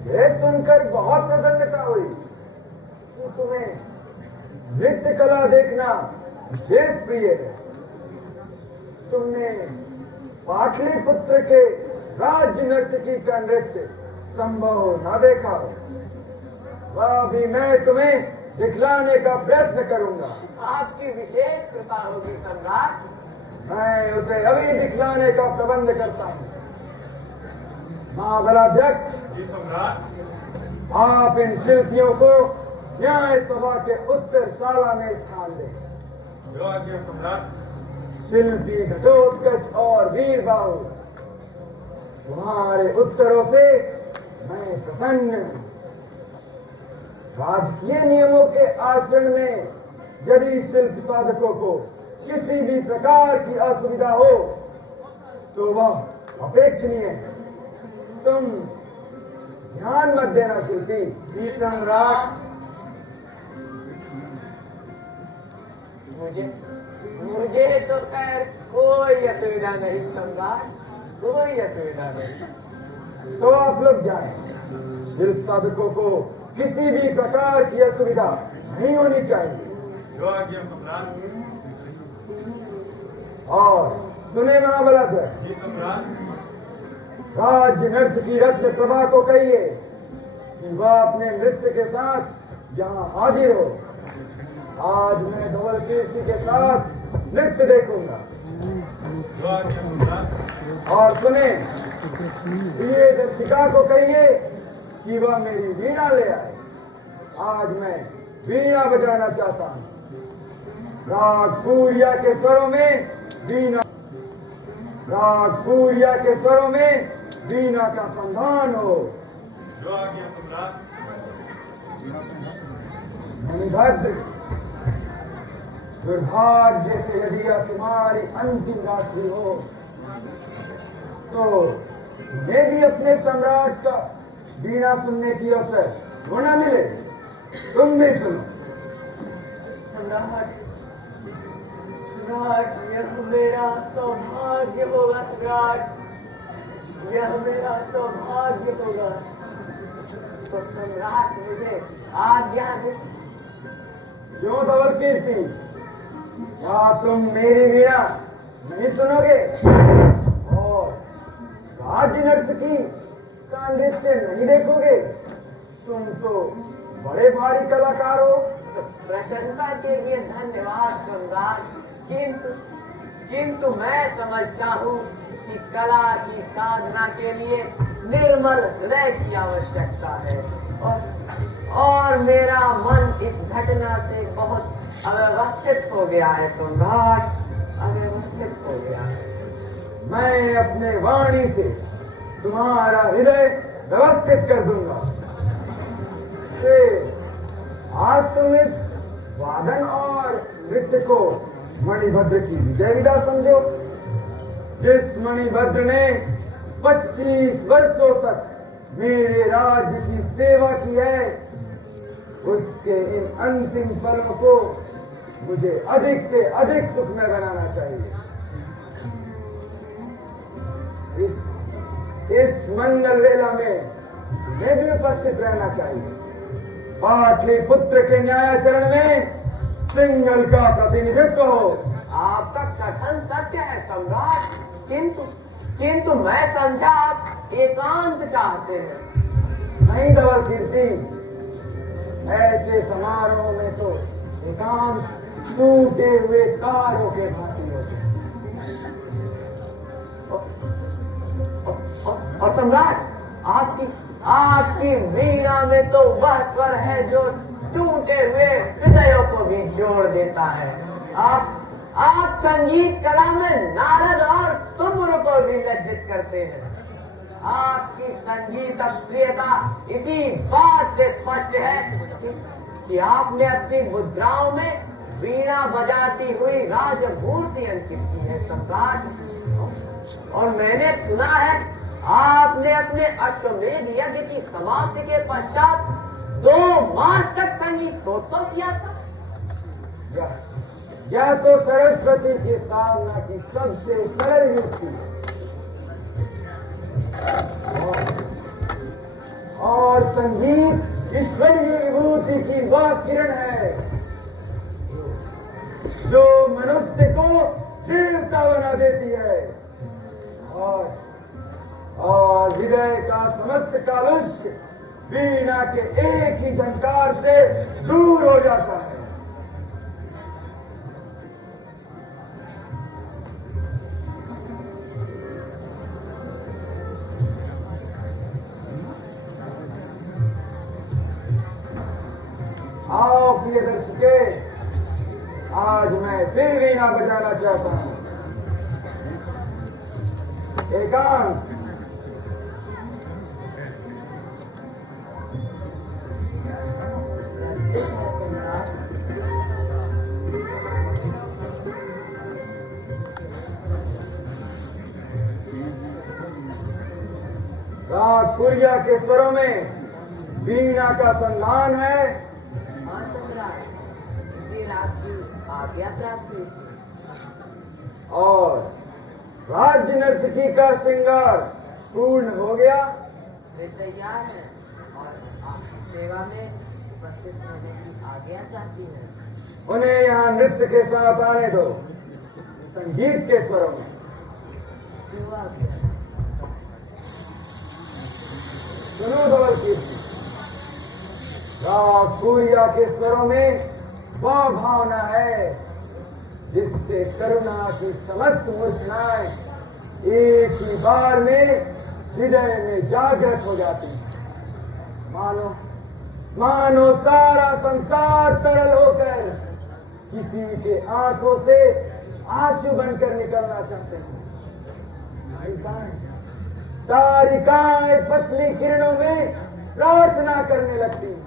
यह सुनकर बहुत प्रसन्नता हुई कि तुम्हें नृत्य कला देखना विशेष प्रिय है। तुमने पाटलिपुत्र के राज्य नर्तकी का नृत्य संभव न देखा हो, वह भी मैं तुम्हें दिखलाने का प्रयत्न करूंगा। आपकी विशेष कृपा होगी सम्राट। मैं उसे अभी दिखलाने का प्रबंध करता हूँ। महाबलाध्यक्ष जी सम्राट, आप इन शिल्पियों को न्याय सभा के उत्तरशाला में स्थान दें। जो आज्ञा सम्राट। शिल्पी घटोत्कच और वीरबाहु, तुम्हारे उत्तरों से मैं प्रसन्न हूँ। राजकीय नियमों के आचरण में यदि शिल्प साधकों को किसी भी प्रकार की असुविधा हो तो वह अपेक्षणीय है। तुम ध्यान मत देना शिल्पी। जी सम्राट। मुझे तो खैर कोई असुविधा नहीं सम्राट, कोई असुविधा नहीं। तो आप लोग जाएं। शिल्प साधकों को किसी भी प्रकार की असुविधा नहीं होनी चाहिए। जो आज्ञा सम्राट। और सुने महाबलाध्यक्ष। जी सम्राट। राज्य नृत्य की रक्त प्रभा को कहिए कि वह अपने नृत्य के साथ यहाँ हाजिर हो। आज मैं धवल कीर्ति के साथ नृत्य देखूंगा। जो आज्ञा सम्राट। और सुने, प्रिय दर्शिका को कहिए कि वह मेरी वीणा ले आए। आज मैं वीणा बजाना चाहता हूँ। राग पूरिया के स्वरों में वीणा, राग पूरिया के स्वरों में वीणा का संधान हो। जो आज्ञा सम्राट। मणिभद्र, दुर्भाग्य से यदि यह तुम्हारी अंतिम रात्रि हो तो मैं भी अपने सम्राट का वीणा सुनने की अवसर होना मिले। तुम भी सुनो। सम्राट, यह मेरा सौभाग्य होगा सम्राट, यह मेरा सौभाग्य होगा। तो सम्राट मुझे आज्ञा दे। क्यों धवल कीर्ति, क्या तुम मेरी वीणा नहीं सुनोगे और राज्य नर्तकी का नृत्य नहीं देखोगे? तुम तो बड़े भारी कलाकार हो। प्रशंसा के लिए धन्यवाद सम्राट, किंतु मैं समझता हूँ कि कला की साधना के लिए निर्मल हृदय की आवश्यकता है और मेरा मन इस घटना से बहुत अव्यवस्थित हो गया है सम्राट, अव्यवस्थित हो गया है। मैं अपने वाणी से तुम्हारा हृदय व्यवस्थित कर दूंगा। आज तुम इस वादन और नृत्य को मणिभद्र की विजय विदा समझो। जिस मणिभद्र ने 25 वर्षों तक मेरे राज्य की सेवा की है, उसके इन अंतिम पलों को मुझे अधिक से अधिक सुखमय बनाना चाहिए। इस मंगल वेला में मैं भी उपस्थित रहना चाहिए। पाटलिपुत्र के न्यायाचरण में सिंगल का प्रतिनिधित्व हो। आपका कथन सत्य है सम्राट, किंतु मैं समझा आप एकांत चाहते हैं। नहीं धवल कीर्ति, ऐसे समारोह में तो एकांत टूटे हुए तारों के भांति होते हैं। और सम्राट, आपकी वीणा में तो वह स्वर है जो टूटे हुए हृदयों को भी जोड़ देता है। आप संगीत कला में नारद और तुमरो को भी लज्जित करते हैं। आपकी संगीत प्रियता इसी बात से स्पष्ट है कि आपने अपनी मुद्राओं में वीणा बजाती हुई राजमूर्ति अंकित की है सम्राट। और मैंने सुना है आपने अपने अश्वमेध यज्ञ की समाप्ति के पश्चात 2 मास तक संगीतोत्सव किया था। यह तो सरस्वती की साधना की सबसे सरल युक्ति है। और संगीत ईश्वरीय विभूति की वह किरण है जो मनुष्य को देवता बना देती है और हृदय का समस्त कालुष्य वीणा के एक ही झंकार से दूर हो जाता है। आओ प्रिय दर्शके, आज मैं फिर वीणा बजाना चाहता हूं। एकांत रागपुरिया के स्वरों में वीणा का संधान है। आज्ञा प्राप्त हुई और राज्य नर्तकी का श्रृंगार पूर्ण हो गया। वे तैयार है और आपकी सेवा में उपस्थित होने की आज्ञा चाहती है। उन्हें यहाँ नृत्य के साथ आने दो, संगीत के स्वरों में। सुनो धवल कीर्ति, रागपुरिया के स्वरों में वह भावना है जिससे करुणा की समस्त मूर्छनाएं एक ही बार में हृदय में जागृत हो जाती हैं। मानो सारा संसार तरल होकर किसी के आंखों से आंसू बनकर निकलना चाहते हैं। तारिकाएं पतली किरणों में प्रार्थना करने लगती हैं।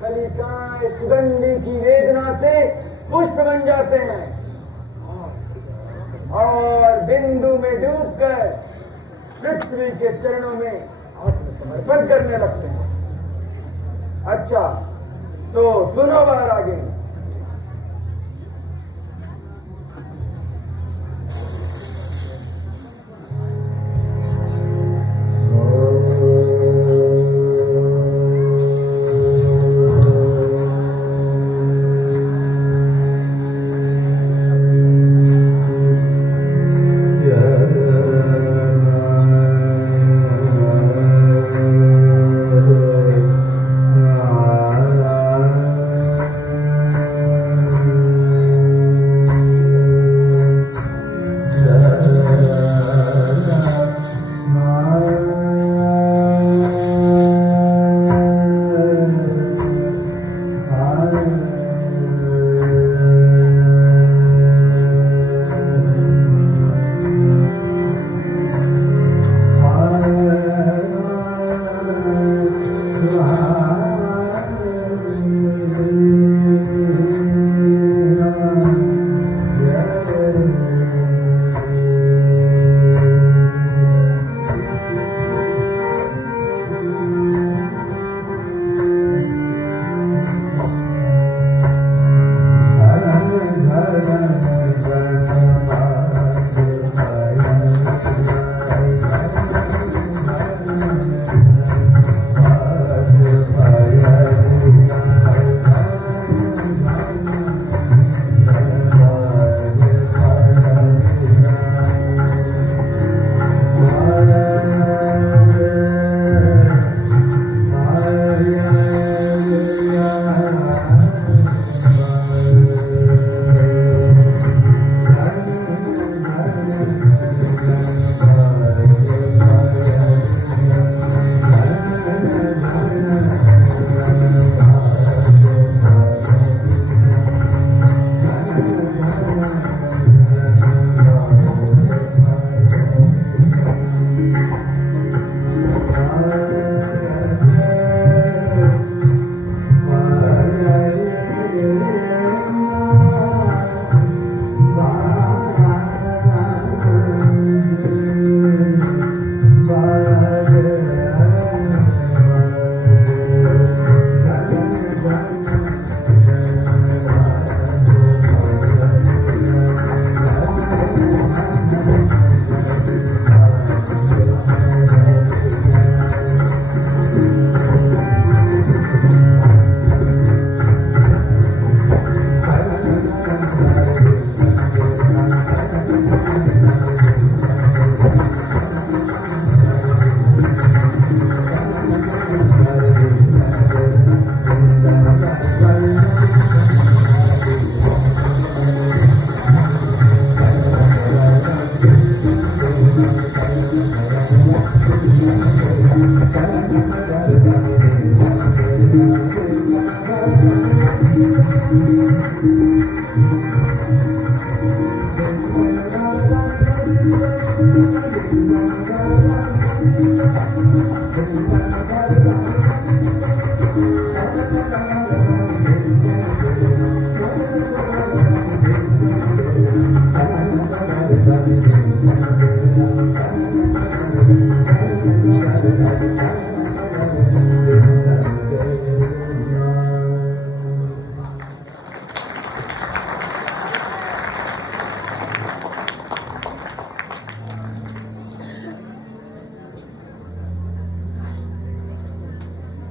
कलिकाएं सुगंधी की वेदना से पुष्प बन जाते हैं और बिंदु में डूबकर पृथ्वी के चरणों में आत्मसमर्पण करने लगते हैं। अच्छा, तो सुनो बार आगे।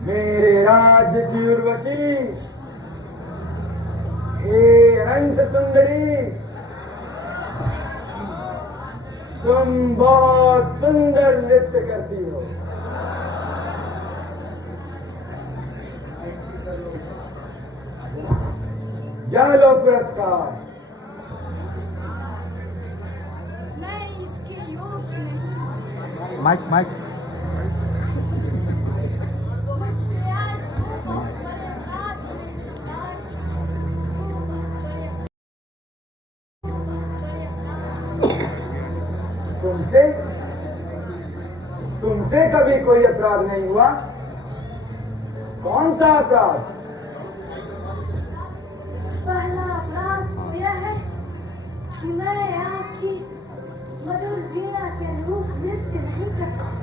मेरे राज्य की उर्वशी, हे अनंत सुंदरी, तुम बहुत सुंदर नृत्य करती हो। यह लो पुरस्कार। मैं इसके योग्य नहीं। माइक माइक मुझसे आज तू बहुत बड़े राज में सरदार, तू बहुत बड़े तुमसे कभी कोई अपराध नहीं हुआ? कौन सा अपराध? पहला अपराध तो यह है कि मैं आपकी मधुर वीणा के अनुरूप नृत्य नहीं कर सकती।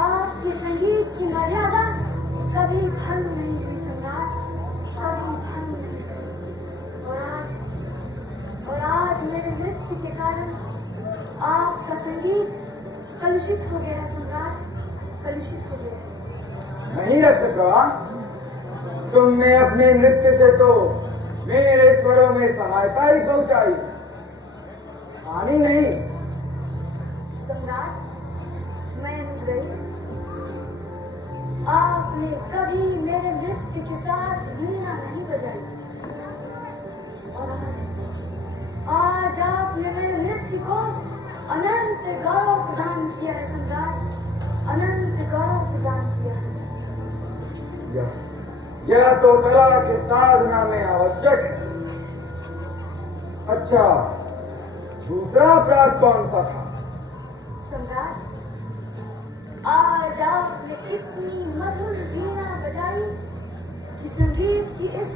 आपके संगीत की मर्यादा कभी भंग नहीं हुई सम्राट, कभी भंग नहीं। और आज मेरे नृत्य के कारण आपका संगीत कलुषित हो गया है सम्राट, कलुषित हो गया। नहीं रक्त प्रवाह, तुमने अपने नृत्य से तो मेरे स्वरों में सहायता ही पहुंचाई, हानि नहीं। सम्राट, मैं गई थी। आपने कभी मेरे नृत्य के साथ वीणा नहीं बजाई, और आज आपने मेरे नृत्य को अनंत गौरव प्रदान किया है सम्राट, अनंत गौरव प्रदान किया है। यह तो कला के साधना में आवश्यक है। अच्छा, दूसरा अपराध कौन सा था? सम्राट, आज आपने इतनी मधुर वीणा बजाई कि संगीत की इस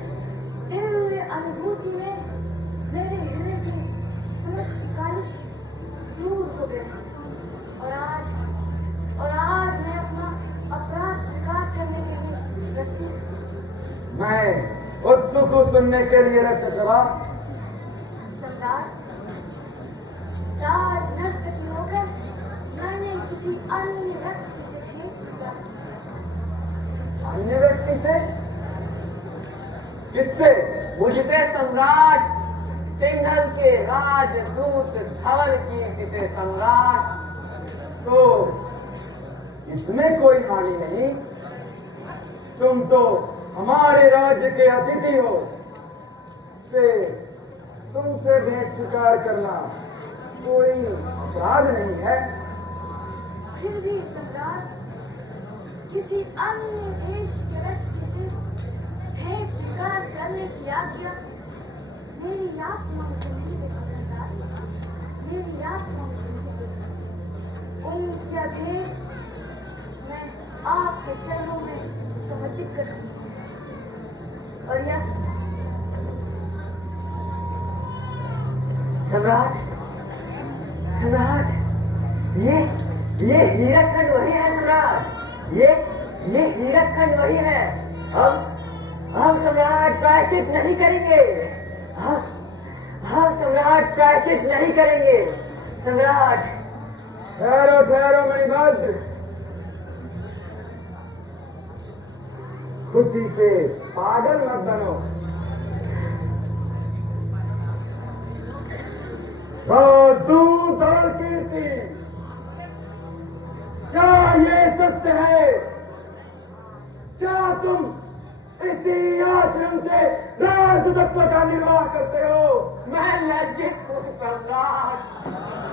दिव्य अनुभूति में मेरे हृदय के समस्त कालुष्य दूर हो गए। और आज मैं अपना अपराध स्वीकार करने के लिए प्रस्तुत हूँ। मैं उत्सुक हूँ सुनने के लिए रक्त प्रवाह। सरदार, राज नर्तकी होकर मैंने किसी अन्य व्यक्ति से भेंट स्वीकार किया। अन्य व्यक्ति से? किससे? मुझसे सम्राट, सिंघल के राजदूत धवल कीर्ति से सम्राट। तो इसमें कोई हानि नहीं। तुम तो हमारे राज्य के अतिथि हो, फिर तुमसे भेंट स्वीकार करना कोई अपराध नहीं है। फिर भी सम्राट, किसी अन्य देश के व्यक्ति से भेंट स्वीकार करने की आज्ञा मेरी आत्मा मुझे नहीं देती सम्राट, मेरी आत्मा मुझे नहीं देती। उनकी भेंट मैं आपके चरणों में समर्पित करती हूँ। और यह सम्राट, सम्राट, ये हीराखंड वही है सम्राट, ये हीराखंड वही है। हम सम्राट प्रायश्चित नहीं करेंगे, हम सम्राट प्रायश्चित नहीं करेंगे सम्राट। ठहरो ठहरो मणिभद्र, खुशी से पागल मत बनो। राजदूत और कीर्ति, क्या ये सत्य है? क्या तुम इसी आश्रम से राजदूतत्व का निर्वाह करते हो? मैं लज्जित हूँ सम्राट,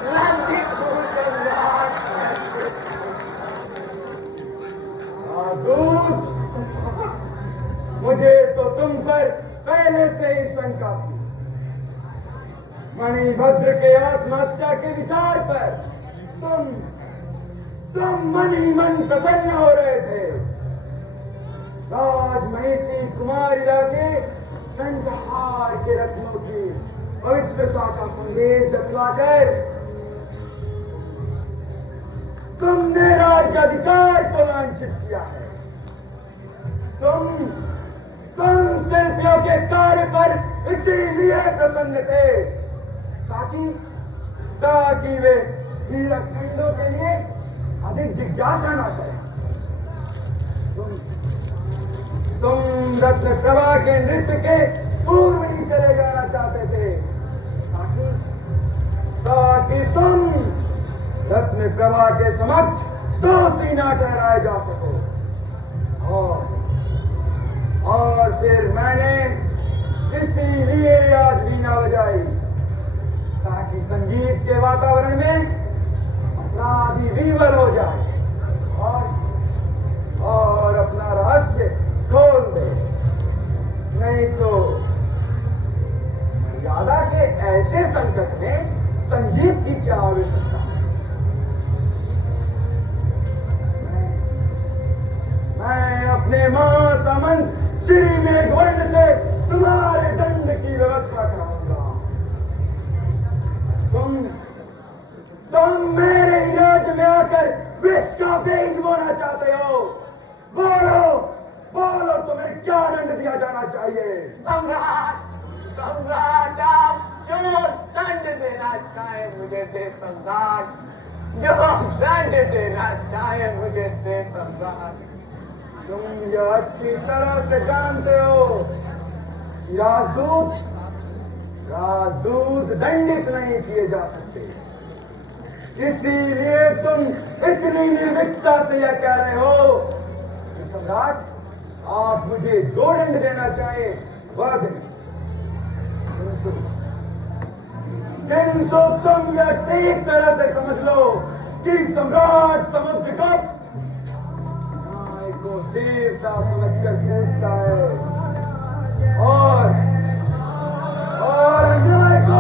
लज्जित हूँ सम्राट। राजदूत, मुझे तो तुम पर पहले से ही शंका थी। मणिभद्र के आत्महत्या के विचार पर तुम मन ही मन प्रसन्न हो रहे थे। राजमहिषी कुमारिला के कंठहार के रत्नों की पवित्रता का संदेश बतलाकर तुमने राज्य अधिकार को लांछित किया है। तुम शिल्पियों के कार्य पर इसीलिए प्रसन्न थे ताकि वे हीराखंडों के लिए अधिक जिज्ञासा न करें। तुम रत्न प्रभा के नृत्य के पूर्व ही चले जाना चाहते थे ताकि तुम रत्न प्रभा के समक्ष दोषी न ठहराए जा सको। और फिर मैंने इसीलिए आज बीना बजाई ताकि संगीत के वातावरण में अपराधी विवल हो जाए और अपना रहस्य खोल दे। नहीं तो मर्यादा के ऐसे संकट में संगीत की क्या आवश्यकता है? मैं अपने मां समन श्री मेघवर्ण से तुम्हारे दंड की व्यवस्था कराऊंगा। तुम मेरे इलाज में आकर विष का बीज बोना चाहते हो। बोलो तुम्हें क्या दंड दिया जाना चाहिए? सम्राट, आप जो दंड देना चाहे मुझे दे सम्राट, जो दंड देना चाहे मुझे दे सम्राट। तुम यह अच्छी तरह से जानते हो कि राजदूत दंडित नहीं किए जा सकते। इसीलिए तुम इतनी निर्भीकता से यह कह रहे हो कि सम्राट आप मुझे जो दंड देना चाहे वह दें। किंतु तुम यह ठीक तरह से समझ लो कि सम्राट समुद्रगुप्त न्याय को देवता समझकर पूछता है और न्याय को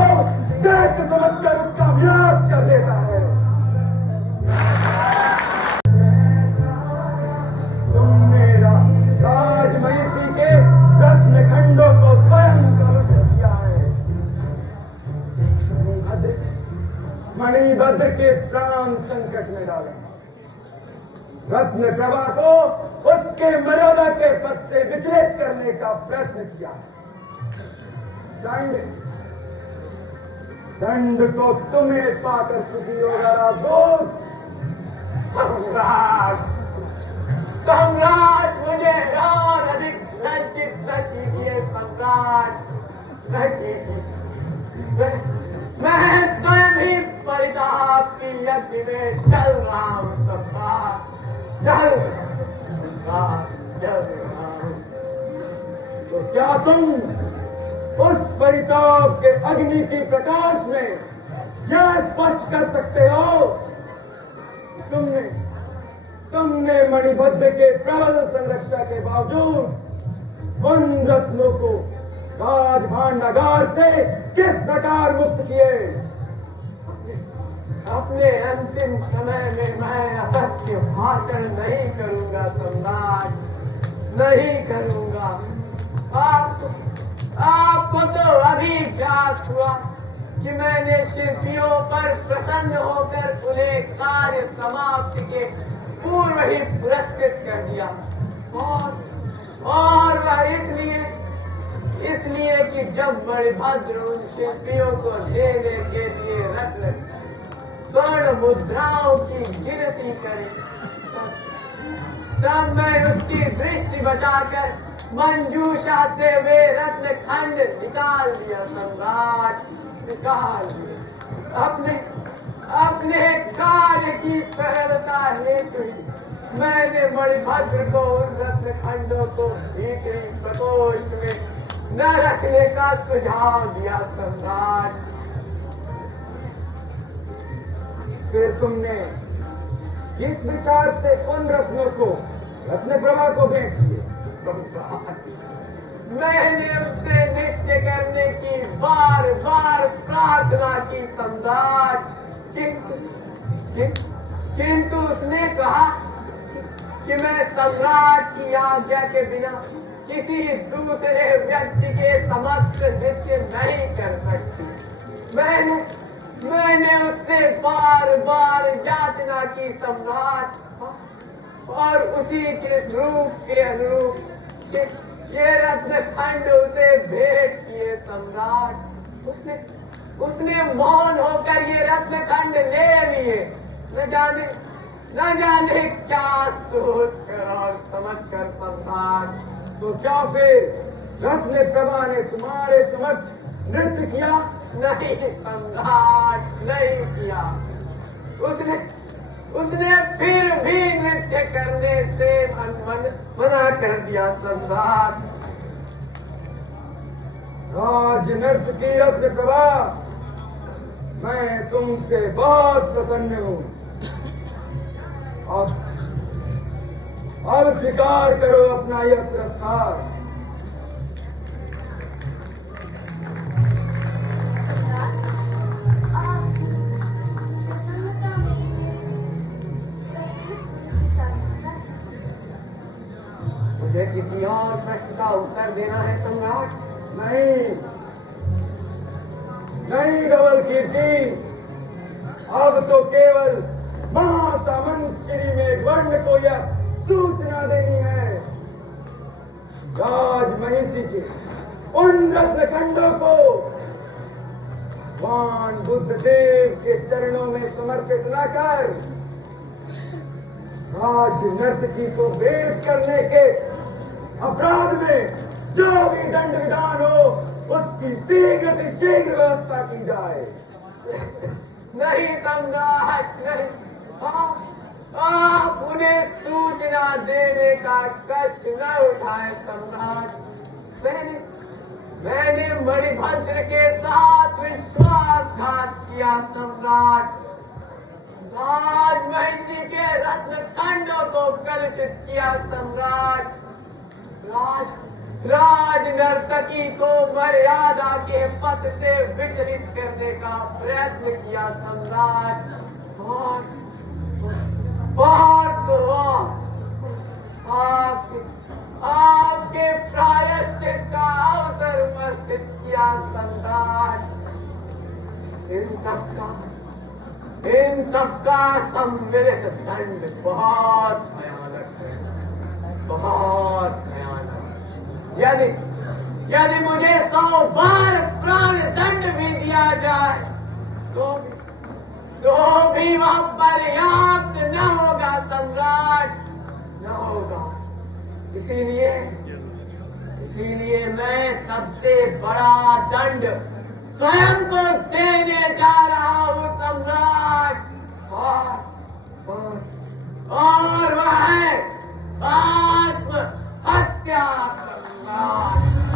दैत्य समझकर उसका विनाश कर देता है। तुमने राजमहिषी के रत्न खंडों को स्वयं कलुषित किया है। मणिभद्र के प्राण संकट में डाले। रत्न प्रभा को उसके मर्यादा के पद से विचलित करने का प्रयत्न किया है। दंड तो तुम्हें पाकर सुखी होगा राजदूत। सम्राट, मुझे और अधिक लज्जित न कीजिए सम्राट, न कीजिए। मैं स्वयं ही परिताप की यज्ञ में चल रहा हूँ सम्राट, चल रहा तो क्या तुम उस परिताप के अग्नि की प्रकाश में यह स्पष्ट कर सकते हो कि तुमने मणिभद्र के प्रबल संरक्षा के बावजूद उन रत्नों को राज भांडागार से किस प्रकार मुक्त किए? अपने अंतिम समय में मैं असत्य भाषण नहीं करूंगा सम्राट, नहीं करूंगा। आपको तो अभी ज्ञात हुआ कि मैंने शिल्पियों पर प्रसन्न होकर उन्हें कार्य समाप्ति के पूर्व ही पुरस्कृत कर दिया, और वह इसलिए कि जब मणिभद्र उन शिल्पियों को देने के लिए रत्न स्वर्ण मुद्राओं की गिनती करे, तब मैं उसकी दृष्टि बचाकर मंजूषा से वे रत्न खंड निकाल दिया सम्राट, निकाल दिया। अपने कार्य की सरलता हेतु मैंने मणिभद्र को उन रत्न खंडों को भीतरी प्रकोष्ठ में न रखने का सुझाव दिया सम्राट। फिर तुमने किस विचार से उन रत्नों को रत्न प्रभा को भेंट किए? मैंने उससे नृत्य करने की बार बार प्रार्थना की सम्राट, किंतु उसने कहा कि मैं सम्राट की आज्ञा के बिना किसी दूसरे व्यक्ति के समक्ष नृत्य नहीं कर सकती। मैंने उससे बार बार याचना की सम्राट, और उसी के रूप के अनुरूप ये रत्न खंड उसे भेंट किए सम्राट। उसने मौन होकर ये रत्न खंड ले लिए, न जाने क्या सोच कर और समझ कर सम्राट। तो क्या फिर रत्न प्रभा ने तुम्हारे समक्ष नृत्य किया? नहीं सम्राट, नहीं किया। उसने फिर भी नृत्य करने से मना कर दिया सम्राट। राज नृत्य की रत्न प्रभा, मैं तुमसे बहुत प्रसन्न हूँ। अब स्वीकार करो अपना यह पुरस्कार। मुझे किसी और प्रश्न का उत्तर देना है सम्राट? नहीं धवल कीर्ति, अब तो केवल महासामंत श्री मेघवर्ण को यह सूचना देनी है। राज महिषी के उन रत्न खंडों को भगवान बुद्ध देव के चरणों में समर्पित न कर राज नर्तकी को भेंट करने के अपराध में जो भी दंड विधान हो उसकी शीघ्र व्यवस्था की जाए। नहीं सम्राट, नहीं। आप उन्हें सूचना देने का कष्ट न उठाए सम्राट। मैंने मणिभद्र के साथ विश्वासघात किया सम्राट। राज महिषी के रत्न खंडों को कलुषित किया सम्राट। राज नर्तकी को मर्यादा के पथ से विचलित करने का प्रयत्न किया सम्राट। आपके प्रायश्चित का अवसर उपस्थित किया सम्राट। इन सबका सम्मिलित दंड बहुत भयानक है, बहुत भयानक। यदि मुझे 100 बार प्राण दंड भी दिया जाए तो भी वह पर्याप्त न होगा सम्राट, न होगा। इसीलिए मैं सबसे बड़ा दंड स्वयं को देने जा रहा हूँ सम्राट। और वह है आत्महत्या सम्राट।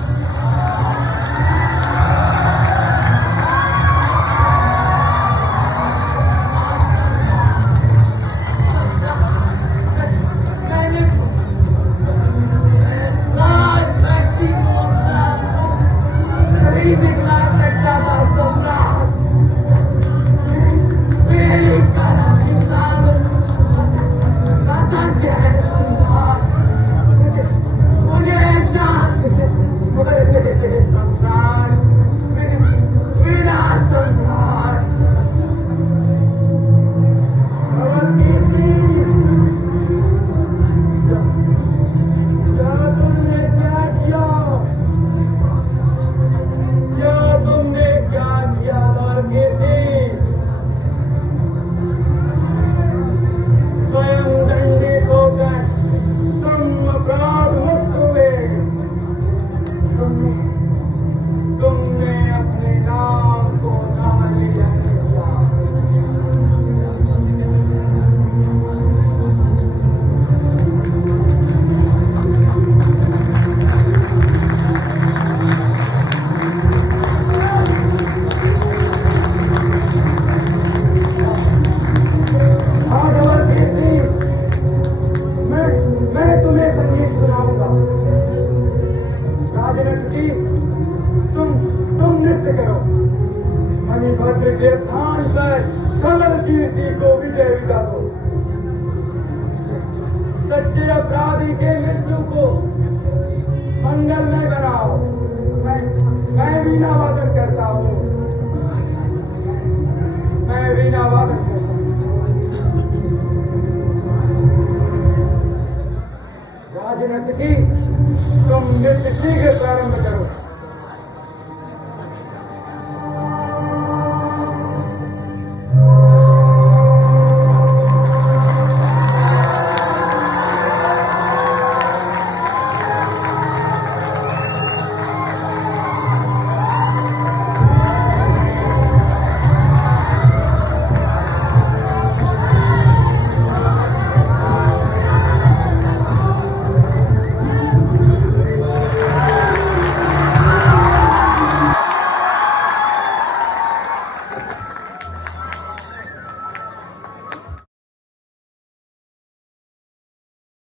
वीणा वादन करता हूँ।